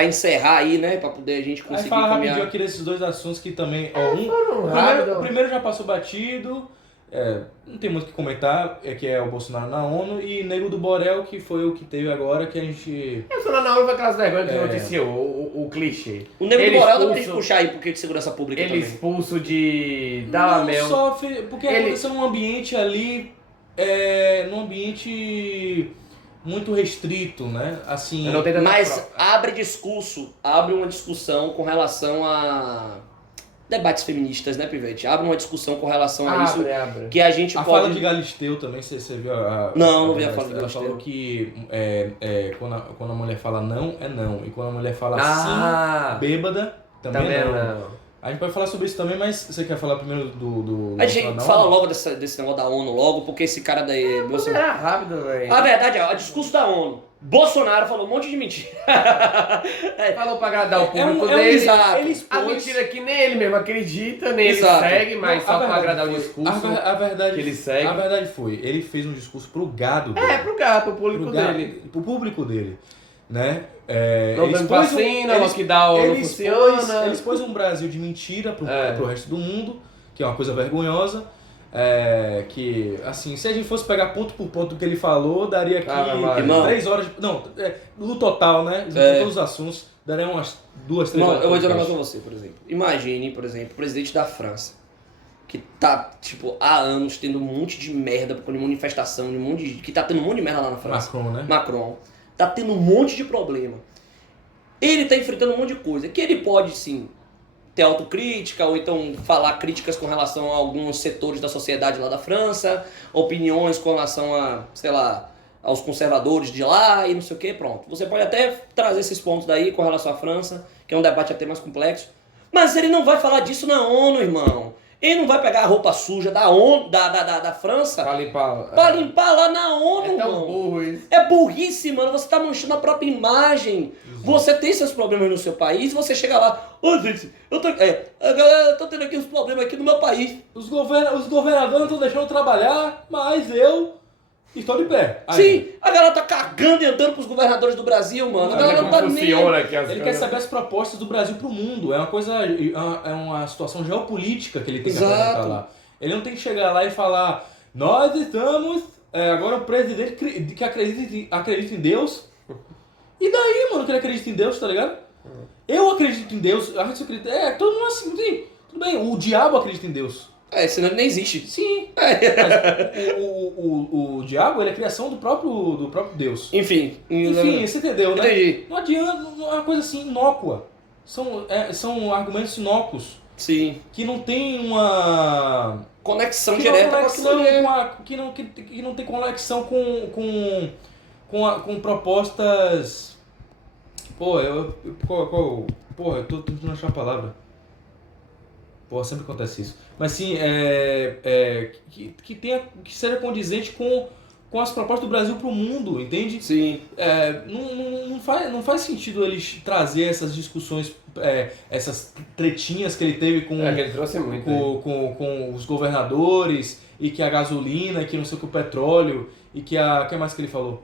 pra encerrar aí, né? Pra poder a gente Aí conseguir fala caminhar. rapidinho aqui desses dois assuntos que também... O primeiro já passou batido, não tem muito o que comentar, que é o Bolsonaro na ONU, e Nego do Borel, que foi o que teve agora, que a gente... O Bolsonaro na ONU foi aquelas vergonhas que noticiou, o clichê. O Nego do Borel dá pra gente expulso- puxar aí porque de segurança pública Ele também. expulso de Não Dalamel. sofre, porque aconteceu num ambiente ali, num ambiente muito restrito, né? Assim, Eu não tenho tanta Mas prova. abre uma discussão com relação a debates feministas, né, Pivete? Abre uma discussão com relação a isso Abre. que a gente a pode... fala de Galisteu também, você viu Não vi a fala de Ela Galisteu. falou que quando a mulher fala não, é não. E quando a mulher fala sim, bêbada, também não. A gente pode falar sobre isso também, mas você quer falar primeiro do A gente Bolsonaro? fala logo desse negócio da ONU logo, porque esse cara daí... Era rápido, velho. A verdade é, o discurso da ONU. Bolsonaro falou um monte de mentira. Falou pra agradar o público um dele. exato. Ele A expôs... mentira que nem ele mesmo acredita, nem Exato. ele segue, mas Não, só a pra verdade agradar o foi- discurso. A verdade, que ele segue. A verdade foi, ele fez um discurso pro gado dele. Pro gato, pro público pro gado, dele. pro público dele, né? Não Ele dando expôs vacina, ele- lockdown não ele funciona. Ele expôs um Brasil de mentira pro resto do mundo, que é uma coisa vergonhosa. Que, assim, se a gente fosse pegar ponto por ponto do que ele falou, daria aqui irmão. 3 horas. Não, no total, né? Juntando todos os assuntos, daria umas 2, 3 Não, horas. eu vou dizer um negócio pra você, por exemplo. Imagine, por exemplo, o presidente da França, que tá, tipo, há anos tendo um monte de merda por manifestação, que tá tendo um monte de merda lá na França. Macron, né? Macron. Tá tendo um monte de problema. Ele tá enfrentando um monte de coisa. Que ele pode, sim, ter autocrítica, ou então falar críticas com relação a alguns setores da sociedade lá da França, opiniões com relação a, sei lá, aos conservadores de lá e não sei o que, pronto. Você pode até trazer esses pontos daí com relação à França, que é um debate até mais complexo, mas ele não vai falar disso na ONU, irmão. Ele não vai pegar a roupa suja da ONU, da França Pra limpar. pra limpar lá na ONU, É tão mano. burro isso. É burrice, mano. Você tá manchando a própria imagem. Você tem seus problemas no seu país, você chega lá, gente, eu tô tendo aqui uns problemas aqui no meu país. Os governadores não estão deixando eu trabalhar, mas eu estou de pé. Aí, Sim, a galera tá cagando e andando pros governadores do Brasil, mano. A galera não tá nem... Ele quer saber as propostas do Brasil pro mundo. É uma coisa, é uma situação geopolítica que ele tem que Exato. apresentar lá. Ele não tem que chegar lá e falar, nós estamos, agora o presidente que acredita em Deus. E daí, mano, que ele acredita em Deus, tá ligado? Eu acredito em Deus, a gente acredita, todo mundo assim, tudo bem, o diabo acredita em Deus. Senão ele nem existe. Sim, mas o diabo ele é a criação do próprio Deus. Enfim, Você entendeu, né? Entendi. Não adianta, é uma coisa assim inócua. São argumentos inócuos Sim. que não tem uma Conexão que direta que não tem conexão com propostas. Eu tô tentando achar a palavra. Sempre acontece isso. Mas sim, que seja condizente com as propostas do Brasil pro mundo, entende? Sim. Não faz sentido eles trazer essas discussões, essas tretinhas que ele teve com, que ele trouxe muito, com os governadores, e que a gasolina, que não sei o que, o petróleo, e que o que mais que ele falou?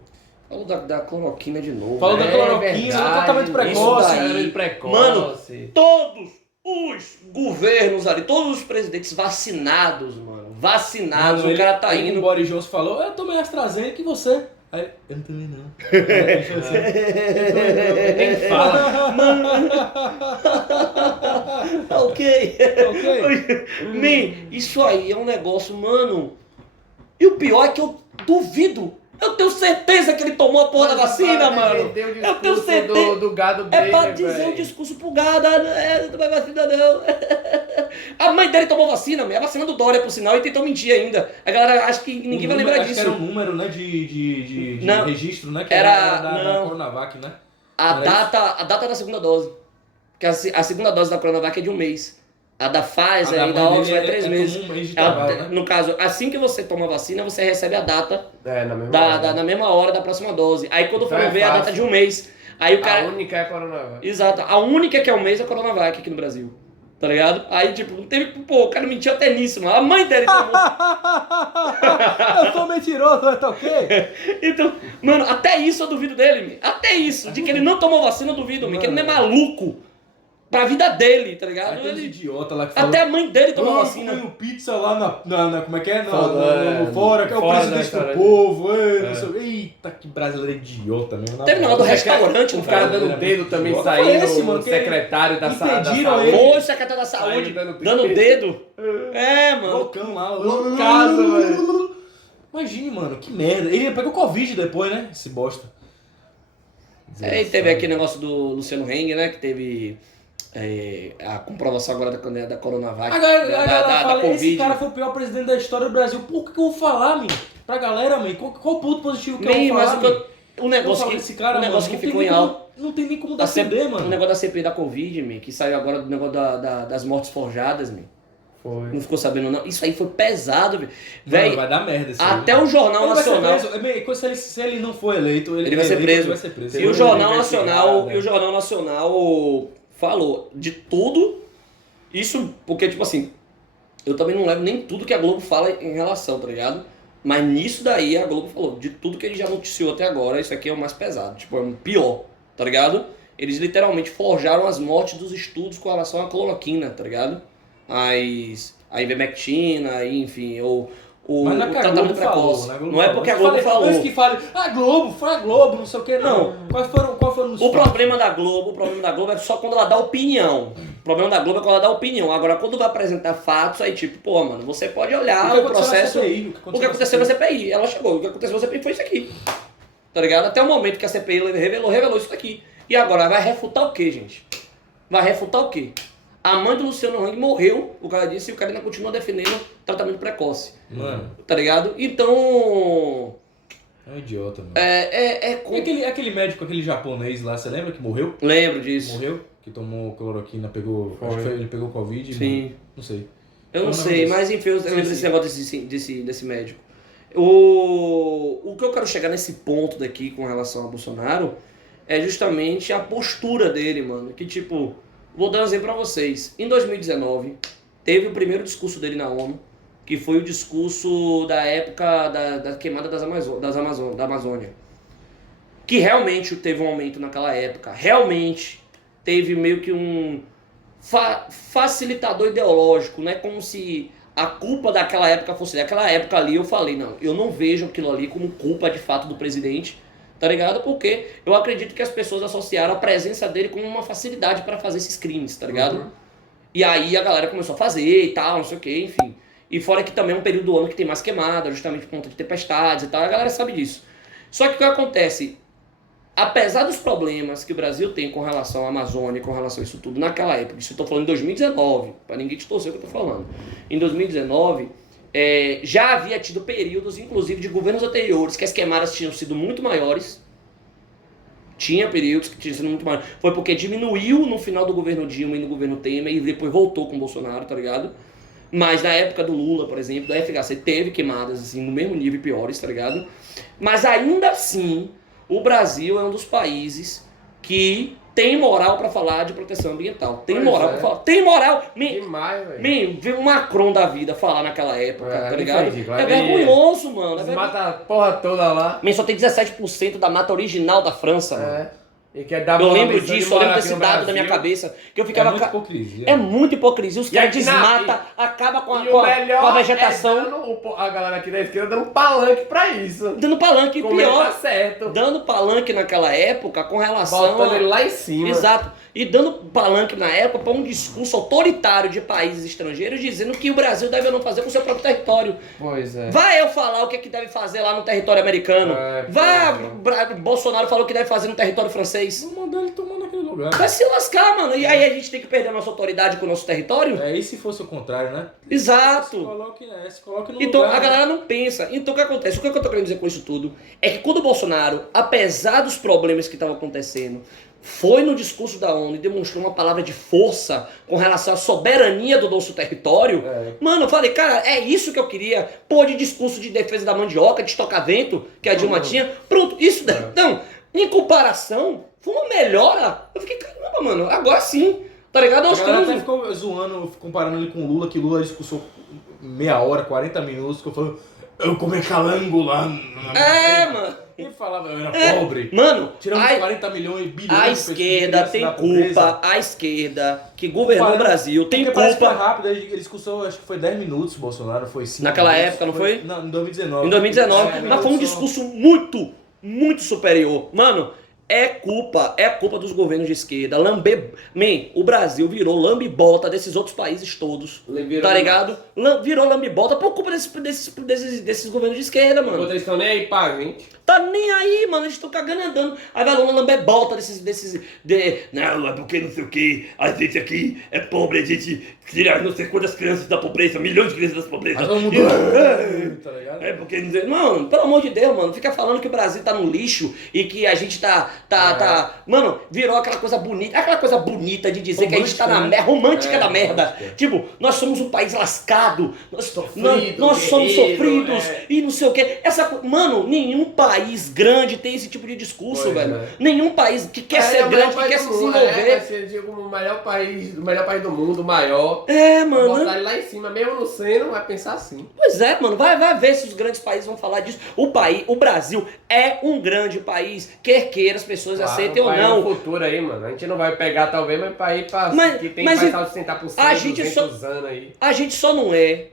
Falou da cloroquina de novo. Falou da cloroquina, verdade, do tratamento precoce. Isso daí. Mano, todos os governos ali, todos os presidentes vacinados, mano. Vacinados, o cara tá indo. O Boris Johnson falou, eu tomei AstraZeneca e você? Aí, eu não tomei não. Ele falou assim, Nem fala. Ok. Man, isso aí é um negócio, mano. E o pior é que eu duvido. Eu tenho certeza que ele tomou a porra da vacina, mano. Eu tenho certeza. Do gado dele, É pra dizer um discurso pro gado, não tomei vacina não. A mãe dele tomou vacina, a vacina do Dória, por sinal, e tentou mentir ainda. A galera acha que ninguém vai lembrar acho disso. que era um número, né, de Não. registro, né, que Era da Coronavac, né? A data da segunda dose. Porque a segunda dose da Coronavac é de 1 mês. A da Pfizer e da Oxford é 3 meses. Um mês de trabalho, né? No caso, assim que você toma a vacina, você recebe a data na mesma hora da próxima dose. Aí quando Então for é ver a data fácil. de 1 mês. Aí o cara. A única é a Coronavac. Exato. A única que é 1 mês é a Coronavac aqui no Brasil. Tá ligado? Aí, tipo, não teve. Pô, o cara mentiu até nisso, mano. A mãe dele tomou. Eu sou mentiroso, tá ok? Então, mano, até isso eu duvido dele, man. Até isso. De que ele não tomou vacina, eu duvido, man. Que ele não é maluco. Pra vida dele, tá ligado? Aqueles Ele... idiota lá que falam... Até a mãe dele tomou vacina. Comendo pizza lá como é que é? Fora, Que é o fora presidente da do história. povo, não sei o quê. Eita, que brasileiro idiota mesmo. Teve negócio do restaurante, O não cara foi? dando dedo também Foi saindo, esse, mano, o que secretário da impediram saúde. ele. Foi o secretário da saúde Saindo dando dando dedo. É, mano. Loucão lá. Loucaço, velho. Imagine, mano, que merda. Ele pegou Covid depois, né? Esse bosta. Aí teve aquele negócio do Luciano Heng, né? Que teve a comprovação agora da Coronavac. A galera da fala, esse Covid. cara foi o pior presidente da história do Brasil. Por que eu vou falar, man? Pra galera, man? Qual ponto positivo que eu Bem, vou mas falar, man? o negócio que, Esse cara, o negócio mano, que não ficou tem em nem alta. Não tem nem como Da defender, o mano. negócio da CPI da Covid, man, que saiu agora do negócio das mortes forjadas, man. Foi. Não ficou sabendo, não. Isso aí foi pesado, velho. Mano, Véi, vai dar merda isso até aí, o Jornal ele Nacional. vai ser preso. Se ele não for eleito, Ele vai ser preso. Ele vai ser preso. E o Ele Jornal vai Nacional, investigar, né? e o Jornal Nacional falou de tudo. Isso porque, tipo assim, eu também não levo nem tudo que a Globo fala em relação, tá ligado? Mas nisso daí a Globo falou, de tudo que ele já noticiou até agora, isso aqui é o mais pesado, tipo, é o pior, tá ligado? Eles literalmente forjaram as mortes dos estudos com relação à cloroquina, tá ligado? A ivermectina, enfim, ou o Mas não é que a tratamento Globo falou, precoce. né? A Globo Não é falou. porque a Mas Globo falei, falou. Antes que fale, foi a Globo, não sei o que, não. Qual foram os O fatos? problema da Globo é só quando ela dá opinião. O problema da Globo é quando ela dá opinião. Agora, quando vai apresentar fatos, aí tipo, pô, mano, você pode olhar o processo. O O que aconteceu na CPI? Ela chegou. O que aconteceu na CPI foi isso aqui. Tá ligado? Até o momento que a CPI revelou isso daqui. E agora, vai refutar o quê, gente? Vai refutar o quê? A mãe do Luciano Heng morreu, o cara disse, e o cara ainda continua defendendo tratamento precoce. Mano, Tá ligado? Então. é um idiota, mano. E Aquele médico, aquele japonês lá, você lembra que morreu? lembro disso. Morreu? Que tomou cloroquina, pegou. Acho que ele pegou Covid. Sim. Morreu. Não sei. Eu não Foi um sei, negócio mas enfim, eu Sim, lembro sim. desse negócio desse médico. O que eu quero chegar nesse ponto daqui com relação ao Bolsonaro é justamente a postura dele, mano. Que tipo, vou dar um exemplo pra vocês. Em 2019, teve o primeiro discurso dele na ONU, que foi o discurso da época da queimada da Amazônia. Que realmente teve um aumento naquela época. Realmente teve meio que um facilitador ideológico, né? Como se a culpa daquela época fosse... Daquela época ali eu falei, não, eu não vejo aquilo ali como culpa de fato do presidente, tá ligado? Porque eu acredito que as pessoas associaram a presença dele como uma facilidade para fazer esses crimes, tá ligado? Uhum. E aí a galera começou a fazer e tal, não sei o que, enfim. E fora que também é um período do ano que tem mais queimada, justamente por conta de tempestades e tal, a galera sabe disso. Só que o que acontece? Apesar dos problemas que o Brasil tem com relação à Amazônia, com relação a isso tudo, naquela época, isso eu tô falando em 2019, para ninguém te torcer o que eu tô falando. Em 2019, já havia tido períodos, inclusive de governos anteriores, que as queimadas tinham sido muito maiores. Tinha períodos que tinham sido muito maiores. Foi porque diminuiu no final do governo Dilma e no governo Temer e depois voltou com o Bolsonaro, tá ligado? Mas na época do Lula, por exemplo, da FHC teve queimadas assim, no mesmo nível e piores, tá ligado? Mas ainda assim, o Brasil é um dos países que tem moral pra falar de proteção ambiental. Tem Pois moral é. pra falar. Tem moral. Demais, velho. Ver um Macron da vida falar naquela época, É, tá ali ligado? foi ridículo. É Ali- vergonhoso, mano. Desmata a porra toda lá. Só tem 17% da mata original da França, mano. É. E quer dar Eu uma lembro lição de disso, eu lembro moral desse aqui no dado da minha Brasil. cabeça, que eu É ficava... muita hipocrisia. É muita hipocrisia, os E caras aqui na- desmatam, acabam com E o melhor com a vegetação, é dando a galera aqui da esquerda dando palanque pra isso. dando palanque, e Como ele tá pior, certo. dando palanque naquela época com relação Botando a... ele lá em cima. Exato. E dando palanque na época para um discurso autoritário de países estrangeiros dizendo que o Brasil deve ou não fazer com o seu próprio território. Pois é. Vai eu falar o que é que deve fazer lá no território americano. Bolsonaro falou o que deve fazer no território francês. Vou mandar ele tomar naquele lugar. Vai se lascar, mano. E aí a gente tem que perder a nossa autoridade com o nosso território? E se fosse o contrário, né? Se Exato. coloque no Então lugar. a galera não pensa. Então o que acontece? O que eu tô querendo dizer com isso tudo é que quando o Bolsonaro, apesar dos problemas que estavam acontecendo, foi no discurso da ONU e demonstrou uma palavra de força com relação à soberania do nosso território, mano, eu falei, cara, é isso que eu queria. Pô, de discurso de defesa da mandioca, de estocar vento, que a Dilma tinha. Pronto, isso daí. Então, em comparação, foi uma melhora. Eu fiquei, caramba, mano, agora sim. Tá ligado? A Nós galera até temos... ficou zoando, comparando ele com o Lula, que Lula discursou meia hora, 40 minutos, que eu falei, eu comi calango lá. Mano. E falava, eu era pobre. Mano, Tiramos 40 milhões e bilhões a de pessoas esquerda de tem da pobreza. culpa, a esquerda que governou o Brasil tem Porque parece que foi culpa. rápido, ele discursou, acho que foi 10 minutos, Bolsonaro, foi 5 Naquela minutos, época, não foi? Não, em 2019. Em 2019, É, mas foi um discurso muito superior. Mano, é culpa dos governos de esquerda. O Brasil virou lambe-bota desses outros países todos. Tá ligado? Virou lambe-bota por culpa desses governos de esquerda, mano. Eles estão nem aí pra gente. Tá nem aí, mano, eles estão cagando e andando. Aí vai lá lambe-bota não, é porque não sei o que, a gente aqui é pobre, a gente tira não sei quantas crianças da pobreza, milhões de crianças da pobreza. Mas todo mundo tá ligado? É porque, mano, pelo amor de Deus, mano, fica falando que o Brasil tá no lixo e que a gente tá. Mano, virou aquela coisa bonita de dizer que a gente tá na merda, romântica da merda. Romântica. Tipo, nós somos um país lascado, nós Sofrido, somos guerreiro, sofridos e não sei o que. Mano, nenhum país grande tem esse tipo de discurso, Pois velho. é. Nenhum país que quer ser o grande, melhor que quer país se do mundo, desenvolver. vai ser digo, o melhor país do mundo, o maior. Mano. Botar ele lá em cima, mesmo no seno, vai pensar assim. Pois é, mano, vai ver se os grandes países vão falar disso. O Brasil é um grande país, quer queira as pessoas aceitem ou não. No futuro aí, mano. A gente não vai pegar talvez, mas pra ir pra Mas- que tem mas que passar de 100%, a gente 200 anos aí. A gente só não é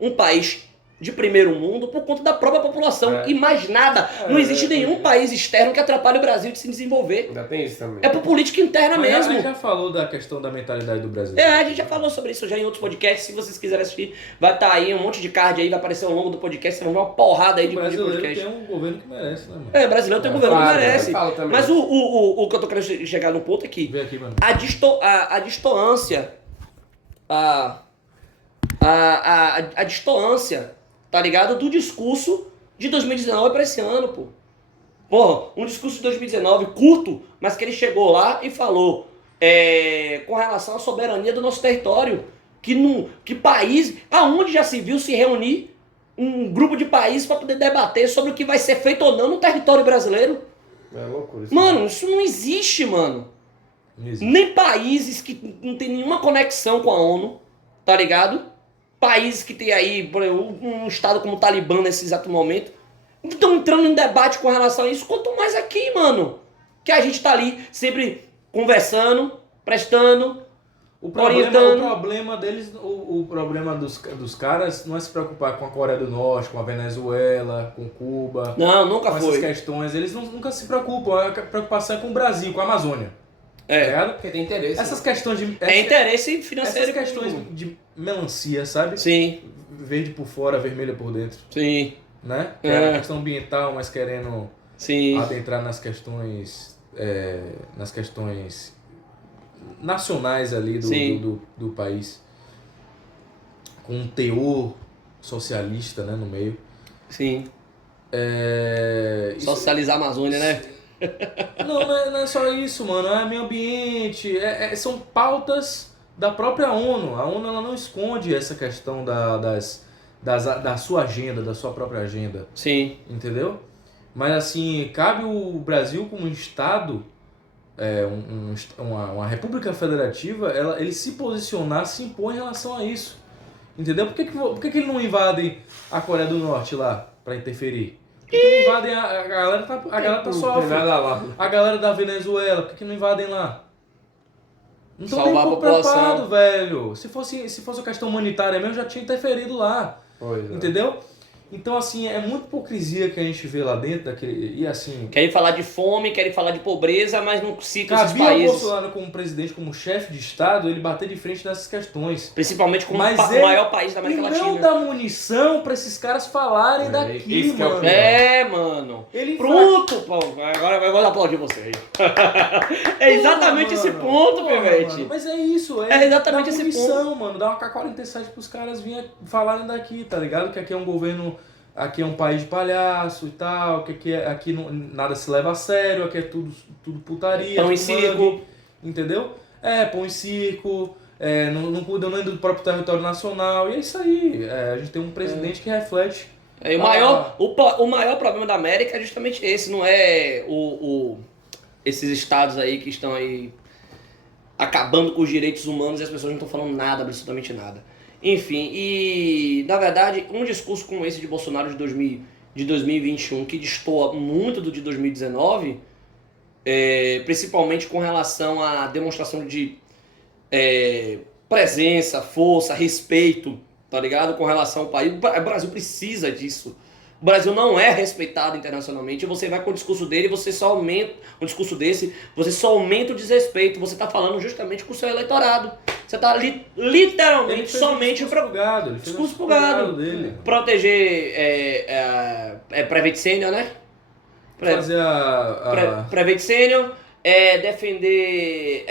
um país de primeiro mundo por conta da própria população. É. E mais nada. Não existe nenhum país externo que atrapalhe o Brasil de se desenvolver. Ainda tem isso também. É por política interna Mas mesmo. a gente já falou da questão da mentalidade do brasileiro. A gente já falou sobre isso já em outros podcasts. Se vocês quiserem assistir, vai estar aí um monte de card aí, vai aparecer ao longo do podcast. Vocês vão ver uma porrada aí O de brasileiro podcast. tem um governo que merece, né, mano? Brasileiro tem um governo que Claro, merece. eu falo também. Mas o que eu tô querendo chegar no ponto é que Vem aqui, mano. a distoância, a distoância, tá ligado? Do discurso de 2019 pra esse ano, pô. Porra, um discurso de 2019 curto, mas que ele chegou lá e falou com relação à soberania do nosso território. Que país, aonde já se viu se reunir um grupo de países pra poder debater sobre o que vai ser feito ou não no território brasileiro? É loucura isso. Mano, isso não existe, mano. Não existe. Nem países que não tem nenhuma conexão com a ONU, tá ligado? Países que tem aí, por exemplo, um estado como o Talibã nesse exato momento, estão entrando em debate com relação a isso, quanto mais aqui, mano. Que a gente tá ali sempre conversando, prestando, O orientando. problema deles, o problema dos caras não é se preocupar com a Coreia do Norte, com a Venezuela, com Cuba, Não, nunca com essas foi. questões. Eles nunca se preocupam. A preocupação é com o Brasil, com a Amazônia. Tá ligado? Porque tem interesse. Essas questões de. É interesse financeiro. Essas questões de melancia, sabe? Sim, Verde por fora, vermelha por dentro. sim, Né? Que É. é a questão ambiental, mas querendo sim. adentrar nas questões. Nas questões nacionais ali Sim. do país. Com um teor socialista, né, no meio. Sim. Isso- Socializar a Amazônia, né? não é só isso, mano. É meio ambiente. São pautas da própria ONU. A ONU ela não esconde essa questão da sua agenda, da sua própria agenda. Sim. Entendeu? Mas assim, cabe o Brasil como um Estado, uma república federativa, ele se posicionar, se impor em relação a isso. Entendeu? Por que ele não invade a Coreia do Norte lá pra interferir? Por que não invadem a galera tá Não tem sofrendo? nada lá. A galera da Venezuela, por que não invadem lá? Não tô Salvar nem a população. preocupado, velho. Se fosse uma questão humanitária mesmo, já tinha interferido lá. Pois é. Entendeu? Então, assim, é muita hipocrisia que a gente vê lá dentro daquele. E assim. Querem falar de fome, querem falar de pobreza, mas não citam esses Cabia ao países. Bolsonaro como presidente, como chefe de Estado, ele bater de frente nessas questões. Principalmente como Mas o ele- maior país da E América não Latina. dar munição pra esses caras falarem É, daqui, isso que é o mano. pior. Mano. Ele Pronto, pô. Agora eu vou aplaudir vocês. É exatamente esse ponto, Pivete. Mano, mas é isso, É exatamente dar esse munição, mano. Dá uma K-47 pros caras virem falarem daqui, tá ligado? Que aqui é um governo, aqui é um país de palhaço e tal, que aqui não, nada se leva a sério, aqui é tudo putaria. Pão e tudo circo. mangue, entendeu? Pão e circo, não cuidam nem do próprio território nacional, e é isso aí. A gente tem um presidente que reflete. É, o maior problema da América é justamente esse, não é esses estados aí que estão aí acabando com os direitos humanos e as pessoas não estão falando nada, absolutamente nada. Enfim, e na verdade, um discurso como esse de Bolsonaro de 2021, que destoa muito do de 2019, principalmente com relação à demonstração de presença, força, respeito, tá ligado? Com relação ao país. O Brasil precisa disso. O Brasil não é respeitado internacionalmente. Você vai com o discurso dele, você só aumenta um discurso desse, você só aumenta o desrespeito. Você tá falando justamente com o seu eleitorado. Você tá literalmente somente para discurso pulgado dele. Proteger Private Senior, né? Fazer Private Senior, defender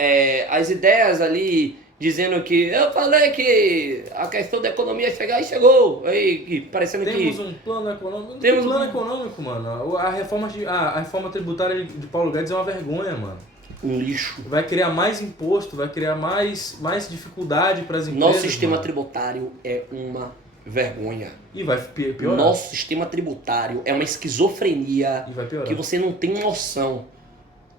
as ideias ali, dizendo que eu falei que a questão da economia chegar e chegou. Aí, parecendo Temos que um plano econômico. Não Temos tem plano um- econômico, mano. A reforma tributária de Paulo Guedes é uma vergonha, mano. um lixo. Vai criar mais imposto, vai criar mais dificuldade para as empresas. Nosso sistema mano. tributário é uma vergonha. E vai piorar. Nosso sistema tributário é uma esquizofrenia E vai piorar. que você não tem noção.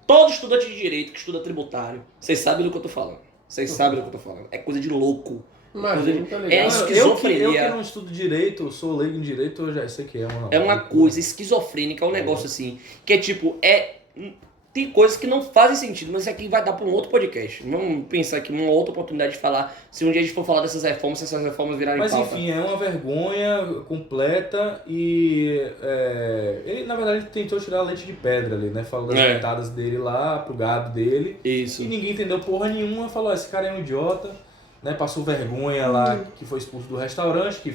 Todo estudante de direito que estuda tributário, vocês sabem do que eu tô falando. Vocês sabem do que eu tô falando. É coisa de louco. Imagina, tá ligado? É esquizofrenia. Eu que não estudo direito, eu sou leigo em direito, eu já sei que é uma... É uma coisa esquizofrênica, é um negócio assim, que é tipo, tem coisas que não fazem sentido, mas isso aqui vai dar para um outro podcast. Vamos pensar aqui numa outra oportunidade de falar, se um dia a gente for falar dessas reformas, se essas reformas virarem Mas pauta. enfim, é uma vergonha completa e ele, na verdade, tentou tirar leite de pedra ali, né? Falou das mentadas dele lá, pro gado dele. Isso. E ninguém entendeu porra nenhuma, falou, esse cara é um idiota, né? Passou vergonha lá, que foi expulso do restaurante, que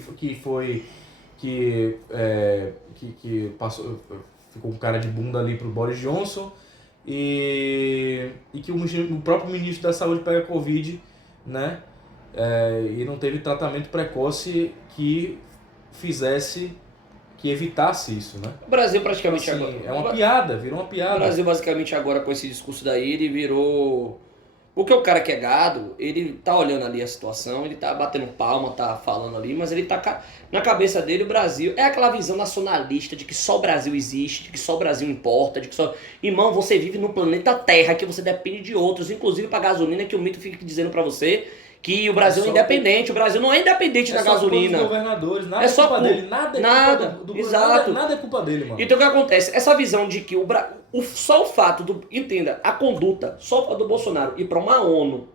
passou, ficou com cara de bunda ali pro Boris Johnson, e que o próprio ministro da Saúde pega Covid, né? E não teve tratamento precoce que evitasse isso, né? O Brasil praticamente Assim, agora. é uma piada, virou uma O piada. Brasil basicamente agora com esse discurso daí, ele virou. Porque o cara que é gado, ele tá olhando ali a situação, ele tá batendo palma, tá falando ali, mas ele tá na cabeça dele o Brasil é aquela visão nacionalista de que só o Brasil existe, de que só o Brasil importa, de que só... Irmão, você vive no planeta Terra, que você depende de outros, inclusive pra gasolina, que o mito fica dizendo pra você que o Brasil é independente, o Brasil não é independente da gasolina. Os governadores, nada É só culpa culpa. dele, nada é Nada, culpa do exato. nada é culpa dele, mano. Então o que acontece? Essa visão de que só o fato do... Entenda, a conduta, só o fato do Bolsonaro ir pra uma ONU,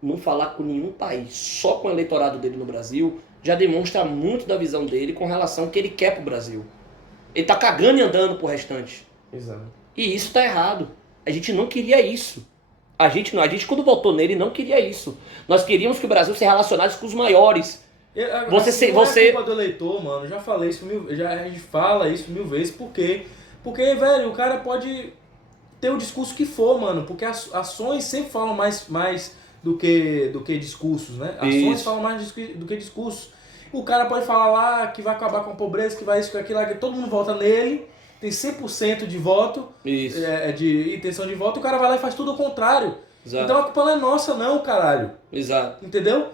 não falar com nenhum país, só com o eleitorado dele no Brasil, já demonstra muito da visão dele com relação ao que ele quer pro Brasil. Ele tá cagando e andando pro restante. Exato. E isso tá errado. A gente não queria isso. A gente quando votou nele não queria isso. Nós queríamos que o Brasil se relacionasse com os maiores. Não é culpa do eleitor, mano. Já falei isso a gente fala isso mil vezes. Por quê? Porque, velho, o cara pode ter o discurso que for, mano. Porque ações sempre falam mais do que discursos, né? Ações falam mais do que discursos. O cara pode falar lá que vai acabar com a pobreza, que vai isso, que aquilo, que todo mundo vota nele, tem 100% de voto, de intenção de voto, e o cara vai lá e faz tudo ao contrário. Exato. Então a culpa não é nossa não, caralho. Exato. Entendeu?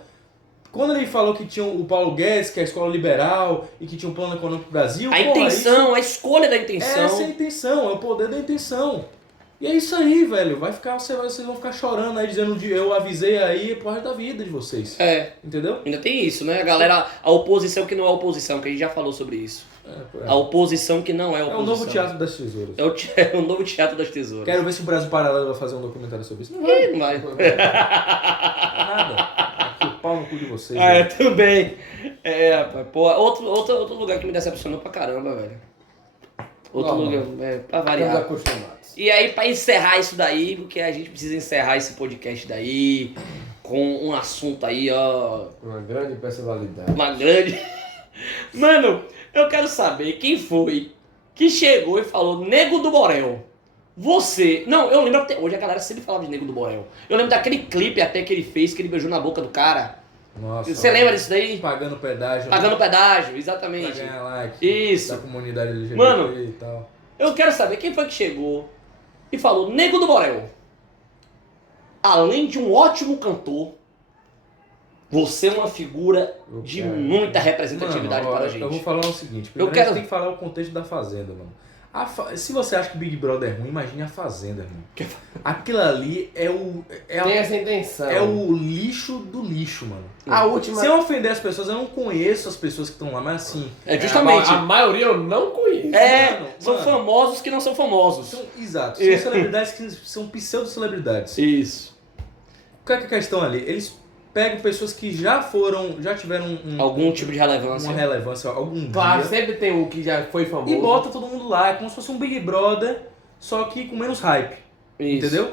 Quando ele falou que tinha o Paulo Guedes, que é a escola liberal, e que tinha um plano econômico pro Brasil... A intenção, a escolha da intenção... Essa é a intenção, é o poder da intenção. E é isso aí, velho. Vocês vão ficar chorando aí, dizendo eu avisei aí pro resto da vida de vocês. Entendeu? Ainda tem isso, né? A galera, a oposição que não é oposição, que a gente já falou sobre isso. A oposição que não é oposição. É o novo teatro das tesouras. É o novo teatro das tesouras. Quero ver se o Brasil Paralelo vai fazer um documentário sobre isso. Não Ih, não vai. nada. Aqui, o pau no cu de vocês. Também. Rapaz. Pô, outro lugar que me decepcionou pra caramba, velho. Outro lugar, pra Estamos variar. acostumados. E aí, pra encerrar isso daí, porque a gente precisa encerrar esse podcast daí com um assunto aí, ó. Uma grande personalidade. Uma grande. Mano, eu quero saber quem foi que chegou e falou Nego do Borel. Você. Não, eu lembro até hoje, a galera sempre falava de Nego do Borel. Eu lembro daquele clipe até que ele fez, que ele beijou na boca do cara. Nossa. Você lembra disso daí? Pagando pedágio. Pagando né? pedágio, Pra exatamente. ganhar like. Isso. Da comunidade LGBT Mano, e tal. Eu quero saber quem foi que chegou e falou Nego do Borel. Além de um ótimo cantor, você é uma figura de muita representatividade Mano, para a Eu vou gente. falar o seguinte. Primeiro quero- a gente tem que falar o contexto da Fazenda, mano. Se você acha que Big Brother é ruim, imagine a Fazenda, irmão. Aquilo ali é o... Tem essa intenção. É o lixo do lixo, mano. A última... Sem ofender as pessoas, eu não conheço as pessoas que estão lá, mas assim... É justamente. A maioria eu não conheço. São famosos que não são famosos. Exato, são celebridades que são pseudo-celebridades. Isso. Qual é a questão ali? Eles pegam pessoas que já tiveram Algum tipo de relevância. uma relevância algum Claro, dia, sempre tem um que já foi famoso. e bota todo mundo lá, é como se fosse um Big Brother, só que com menos hype, Isso. entendeu?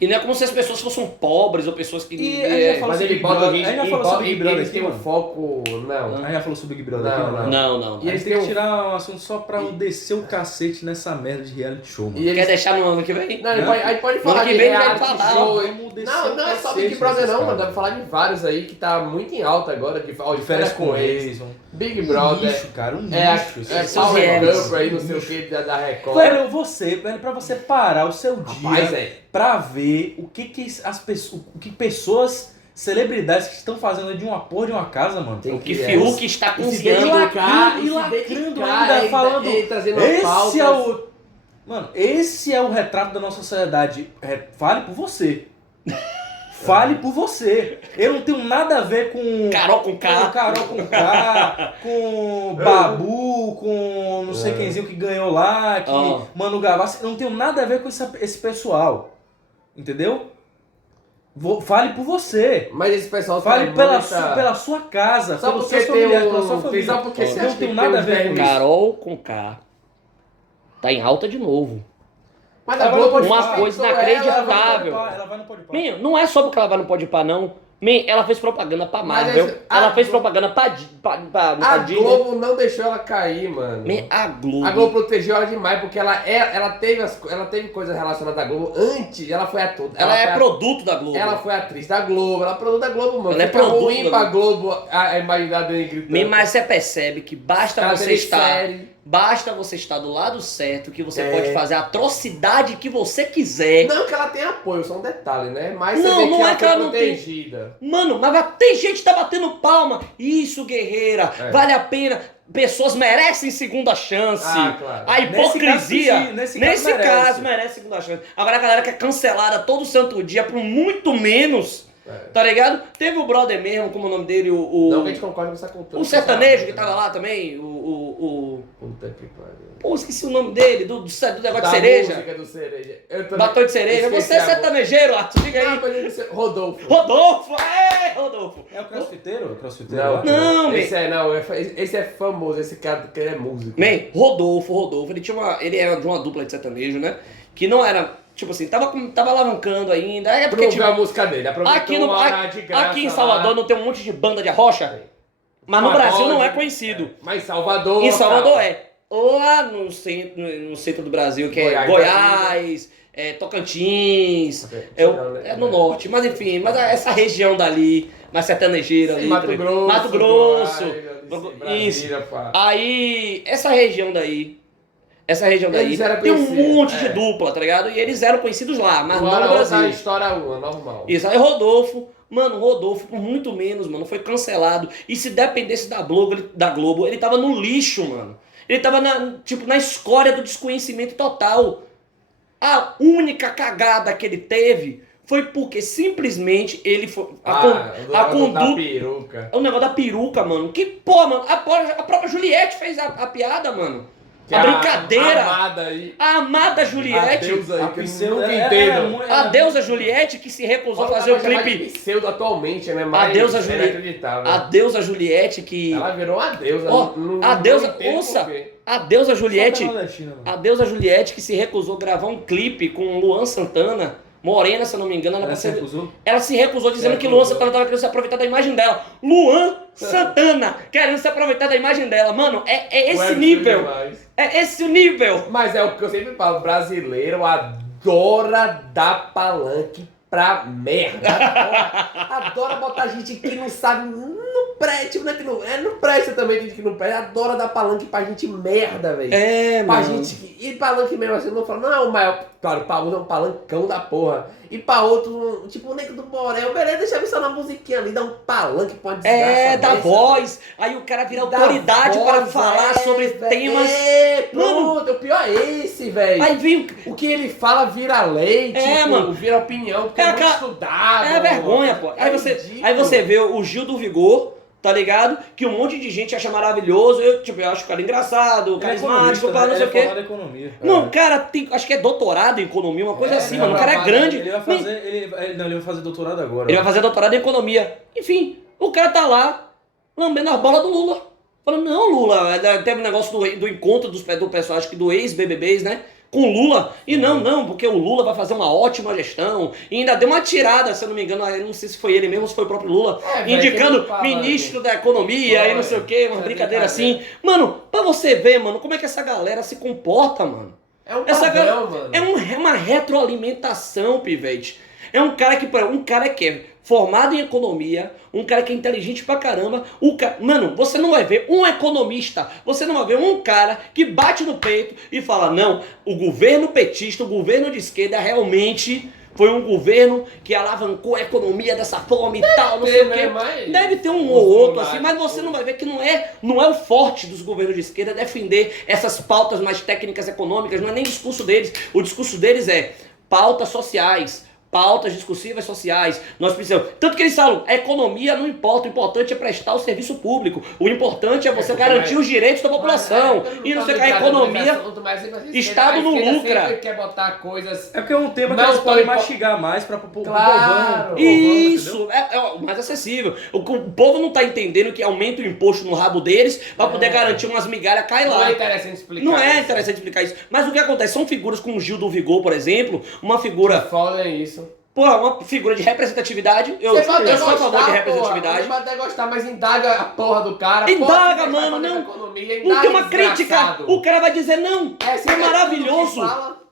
E não é como se as pessoas fossem pobres ou pessoas que... E a gente já falou Mas sobre ele Big bota Brother, gente... a gente já falou sobre Big Brother Eles aqui, têm um mano. foco... Não. A gente já falou sobre Big Brother Não, aqui, não. Não. E A eles gente tem que têm um... tirar um assunto só pra eu descer o cacete nessa merda de reality show, mano. E eles... Quer deixar no ano que vem? Não, a gente pode falar que de vem vai reality falar, show. vamos descer Não, o não é só cacete Big Brother nesses não, mano. caras. Dá pra falar de vários aí que tá muito em alta agora. De De férias com ex. ex, Big um Brother. lixo, cara, um É lixo. Seus Power realities. Cup aí, não sei o que, da Record. Velho, pra você parar o seu Rapaz, dia pra ver o que pessoas, celebridades que estão fazendo de uma porra de uma casa, mano. Tem O que que Fiuk está E se cozinhando. dedicar, e lacrando ainda, falando, ele trazendo esse pautas. é o... Mano, esse é o retrato da nossa sociedade. Fale por você. Fale por você. Eu não tenho nada a ver com... Carol com K. Com Carol com K, com Babu, com não sei quemzinho que ganhou lá, que Manu Gavassi. Eu não tenho nada a ver com esse pessoal. Entendeu? Fale por você. Mas esse pessoal Fale tá pela sua casa, Só pelos porque seus tem familiares, pela sua um... família. Só porque você Não acha que tenho tem nada a uns ver com vermes. isso. Carol com K. Tá em alta de novo. Mas Ela a Globo vai no uma Podpah, coisa ela vai no inacreditável. Podpah, Ela vai no Podpah. Menino, não é só porque ela vai no Podpah, não. Ela fez propaganda pra Mas Marvel. esse- Ela a fez Globo- propaganda pra A Disney. Globo não deixou ela cair, mano. A Globo. A Globo protegeu ela demais, porque ela teve coisas relacionadas à Globo antes, ela foi ator. Ela é foi produto da Globo. Ela foi atriz da Globo, ela é produto da Globo, mano. Ela é Fica produto ruim da pra Globo a imagem da Dani gritando. Mas você percebe que basta Ela você teve estar. série. Basta você estar do lado certo que você pode fazer a atrocidade que você quiser. Não que ela tenha apoio, só um detalhe, né? Mas você Não, vê não que é ela que foi ela não tem. protegida. Mano, mas tem gente que tá batendo palma. Isso, guerreira. É. Vale a pena. Pessoas merecem segunda chance. Ah, claro. A hipocrisia. Nesse Nesse caso, caso, merece segunda chance. Agora a galera que é cancelada todo santo dia por muito menos. Tá ligado? Teve o brother mesmo, como o nome dele, Não que a gente concorde com essa cultura. o sertanejo que sabe, tava né? lá também. Puta que pariu. Pô, esqueci o nome dele, do negócio Da de cereja. música do cereja. Eu também Batom de cereja. esqueci Você é a música. sertanejeiro, Arthur, diga Ah, aí. mas ele disse- Rodolfo. Rodolfo, Rodolfo. É o crossfiteiro? Não, Não, esse é famoso, esse cara que é músico. Man, Rodolfo, ele era de uma dupla de sertanejo, né? Que não era, tipo assim, tava alavancando ainda. É porque, Promoveu tipo, a música dele, aproveitou aqui, no, uma hora de graça aqui em Salvador lá. não tem um monte de banda de arrocha? Mas no Brasil não é conhecido. Mas em Salvador. Em Salvador cara. é. Lá no centro do Brasil, que é Goiás, Goiás, Tocantins, Ok, é no norte, mas enfim, essa região dali, mais sertanejeira ali. Mato também. Grosso. Mato Grosso. Goiás, Isso. Brasília, pá. Aí, essa região daí, Eles eram tem um conhecidos, monte de é. dupla, tá ligado? E eles eram conhecidos lá, mas não no Agora outra Brasil. história uma, normal. Isso, aí Rodolfo, por muito menos, mano, foi cancelado. E se dependesse da Globo, ele tava no lixo, mano. Ele tava na escória do desconhecimento total. A única cagada que ele teve foi porque simplesmente ele foi. A da conduta. peruca. O negócio da peruca, mano. Que porra, mano. A própria Juliette fez a piada, mano. Que A brincadeira. A amada aí. A amada A Juliette. deusa aí, que eu pseudo- nunca é- entendo. A deusa Juliette que se recusou a fazer o clipe. Pseudo atualmente, né? A Mas deusa é Juliette. inacreditável. A deusa Juliette que. Ela virou uma deusa. Ó, a deusa. entendo Ouça! por quê. A deusa Juliette. Só nordestina, mano. A deusa Juliette que se recusou a gravar um clipe com Luan Santana. Morena, se eu não me engano, Ela se recusou? ela se recusou dizendo Se que Luan recusou. Santana estava querendo se aproveitar da imagem dela. Luan Santana querendo se aproveitar da imagem dela. Mano, é esse Ué, nível. demais. É esse o nível. Mas é o que eu sempre falo, brasileiro adora dar palanque pra merda. Adora botar gente que não sabe, não presta, tipo, não é que não presta também, gente que não presta, adora dar palanque pra gente merda, velho. É, Pra mano. gente que, e palanque mesmo assim, não fala, não, mas Claro, pra uns é um palancão da porra. E pra outros, tipo o Nego do Borel, beleza, deixa eu ver só uma musiquinha ali, dá um palanque pra uma desgraça. Dá dessa, voz. Aí o cara vira autoridade para falar sobre temas. Pronto, o pior é esse, velho. Aí vem. O que ele fala vira lei, mano. vira opinião, porque é muito estudado. É vergonha, pô. Aí você vê o Gil do Vigor, tá ligado? Que um monte de gente acha maravilhoso. Eu acho o cara engraçado, carismático, não sei o quê. Economia. Não, o cara tem, acho que é doutorado em economia, uma coisa assim, mano. O cara é grande. Ele vai fazer doutorado agora. Ele vai fazer doutorado em economia. Enfim, o cara tá lá, lambendo as bolas do Lula. Falando, não, Lula, teve um negócio do encontro do pessoal, acho que do ex-BBBs, né? Com o Lula, e não, porque o Lula vai fazer uma ótima gestão, e ainda deu uma tirada, se eu não me engano, eu não sei se foi ele mesmo ou se foi o próprio Lula, indicando ministro da economia e não sei o que, uma brincadeira assim. Mano, pra você ver, mano, como é que essa galera se comporta, mano. É um padrão, mano. É uma retroalimentação, pivete. É um cara que é formado em economia, um cara que é inteligente pra caramba. Mano, você não vai ver um economista, você não vai ver um cara que bate no peito e fala, não, o governo petista, o governo de esquerda realmente foi um governo que alavancou a economia dessa forma e tal, não sei o quê. Deve ter um ou outro assim, mas você não vai ver que não é o forte dos governos de esquerda defender essas pautas mais técnicas econômicas, não é nem discurso deles. O discurso deles é pautas sociais, pautas discursivas sociais, nós precisamos. Tanto que eles falam, a economia não importa, o importante é prestar o serviço público, o importante é você garantir os direitos da população, e não sei o que, a economia, Estado não lucra. Quer botar coisas... É porque é um tema que eles podem mastigar mais para o povão. Isso, é mais acessível. O povo não tá entendendo que aumenta o imposto no rabo deles para poder garantir umas migalhas, cai lá. Não é interessante explicar Não é interessante explicar isso. Mas o que acontece? São figuras como o Gil do Vigor, por exemplo, uma figura... Foda isso. Porra, uma figura de representatividade. Eu sou a favor de representatividade. Você pode até gostar, mas indaga a porra do cara. Indaga, mano, não. Não tem uma crítica. O cara vai dizer, não, foi maravilhoso.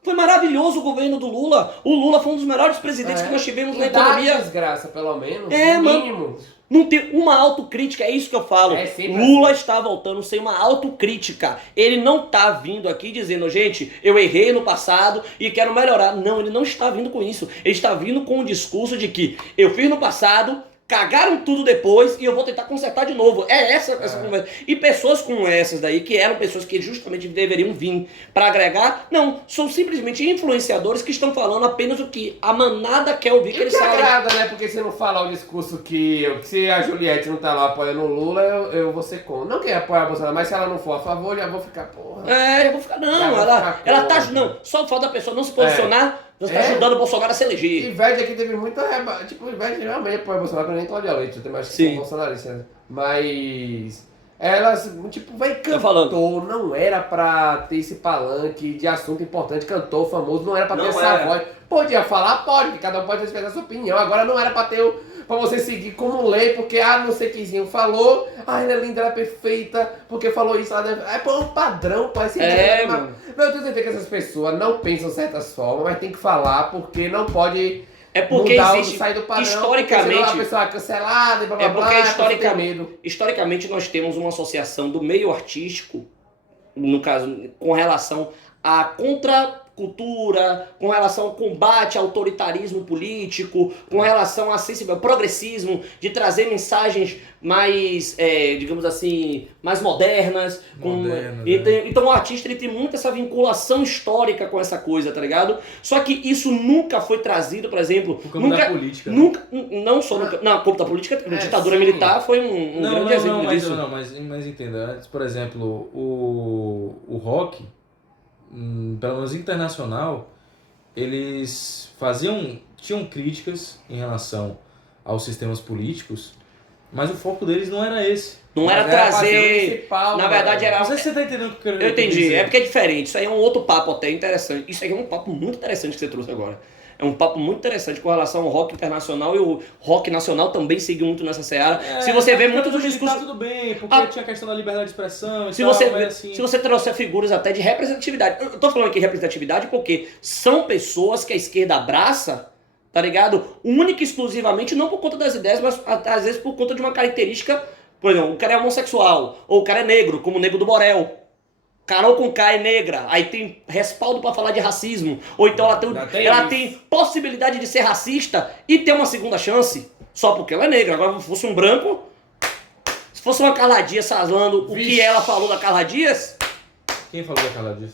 Foi maravilhoso o governo do Lula. O Lula foi um dos melhores presidentes que nós tivemos na economia. Desgraça, pelo menos. Mano. Não tem uma autocrítica, é isso que eu falo. Lula está voltando sem uma autocrítica. Ele não está vindo aqui dizendo, gente, eu errei no passado e quero melhorar. Não, ele não está vindo com isso. Ele está vindo com o discurso de que eu fiz no passado, cagaram tudo depois e eu vou tentar consertar de novo. É essa conversa. E pessoas como essas daí, que eram pessoas que justamente deveriam vir para agregar, não, são simplesmente influenciadores que estão falando apenas o que a manada quer ouvir que eles sabem. Agrada, né? Porque se não falar o discurso que se a Juliette não tá lá apoiando o Lula, eu vou ser contra. Não que apoia a Bolsonaro, mas se ela não for a favor, eu já vou ficar, porra. Eu vou ficar, não, ela tá, não, só falta a pessoa não se posicionar. Você tá ajudando o Bolsonaro a se eleger. Ivete aqui teve muita tipo, Ivete realmente apoia o Bolsonaro, nem Cláudia Leite, eu tenho mais que são bolsonaristas. Mas ela, tipo, cantou, não era pra ter esse palanque de assunto importante, cantor famoso, não era pra ter essa voz. Podia falar, pode, que cada um pode expressar a sua opinião. Agora não era pra ter pra você seguir como lei, porque não sei quemzinho falou, ela é linda, ela é perfeita, porque falou isso, é um padrão, parece mano. Não, eu tenho certeza que essas pessoas não pensam certas formas, mas tem que falar, porque não pode mudar, existe, sair do padrão, historicamente, a pessoa é cancelada e blá blá blá, historicamente nós temos uma associação do meio artístico, no caso, com relação à contracultura, com relação ao combate ao autoritarismo político, com relação ao progressismo, de trazer mensagens mais, digamos assim, mais modernas. Então o artista ele tem muito essa vinculação histórica com essa coisa, tá ligado? Só que isso nunca foi trazido, por exemplo... No campo da política. Não só no campo da política, a ditadura militar foi um grande exemplo disso. Mas entenda, por exemplo, o rock... pelo menos internacional, eles tinham críticas em relação aos sistemas políticos, mas o foco deles não era esse. Não era trazer... Na verdade era... Não sei se você tá entendendo o que eu quero dizer. Eu entendi, é porque é diferente. Isso aí é um outro papo até interessante. Isso aí é um papo muito interessante que você trouxe agora. É um papo muito interessante com relação ao rock internacional, e o rock nacional também seguiu muito nessa seara. Se você vê muitos dos discursos... Tá tudo bem, porque tinha a questão da liberdade de expressão e se você trouxer figuras até de representatividade. Eu tô falando aqui de representatividade porque são pessoas que a esquerda abraça, tá ligado? Única e exclusivamente, não por conta das ideias, mas às vezes por conta de uma característica. Por exemplo, o cara é homossexual, ou o cara é negro, como o Nego do Borel. Carol Conká é negra, aí tem respaldo pra falar de racismo. Ou então ela tem possibilidade de ser racista e ter uma segunda chance, só porque ela é negra. Agora, se fosse um branco, se fosse uma Carla Dias falando o que ela falou da Carla Dias... Quem falou da Carla Dias?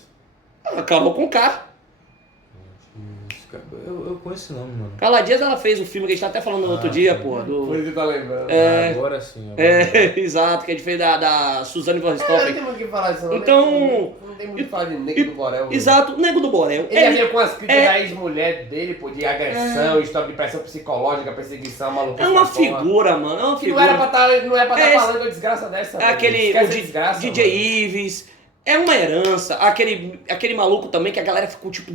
A Carol Conká. Eu conheço esse nome, mano. Carla Dias, ela fez o filme que a gente tá até falando no outro dia, pô. Por isso que tá lembrando. Agora sim. Exato, que a gente fez da Suzane von Não Richthofen. tem muito o que falar disso, não. Então... Não tem muito o que falar de Nego do Borel. Exato, Nego do Borel. Ele já veio com as críticas da ex-mulher dele, pô, de agressão, história de pressão psicológica, perseguição, maluquice. É uma da porra. figura, mano. É uma Que figura. não era pra estar É falando uma desgraça dessa. É aquele Esquece o a desgraça, DJ mano. Ives. É uma herança. Aquele maluco também que a galera ficou tipo.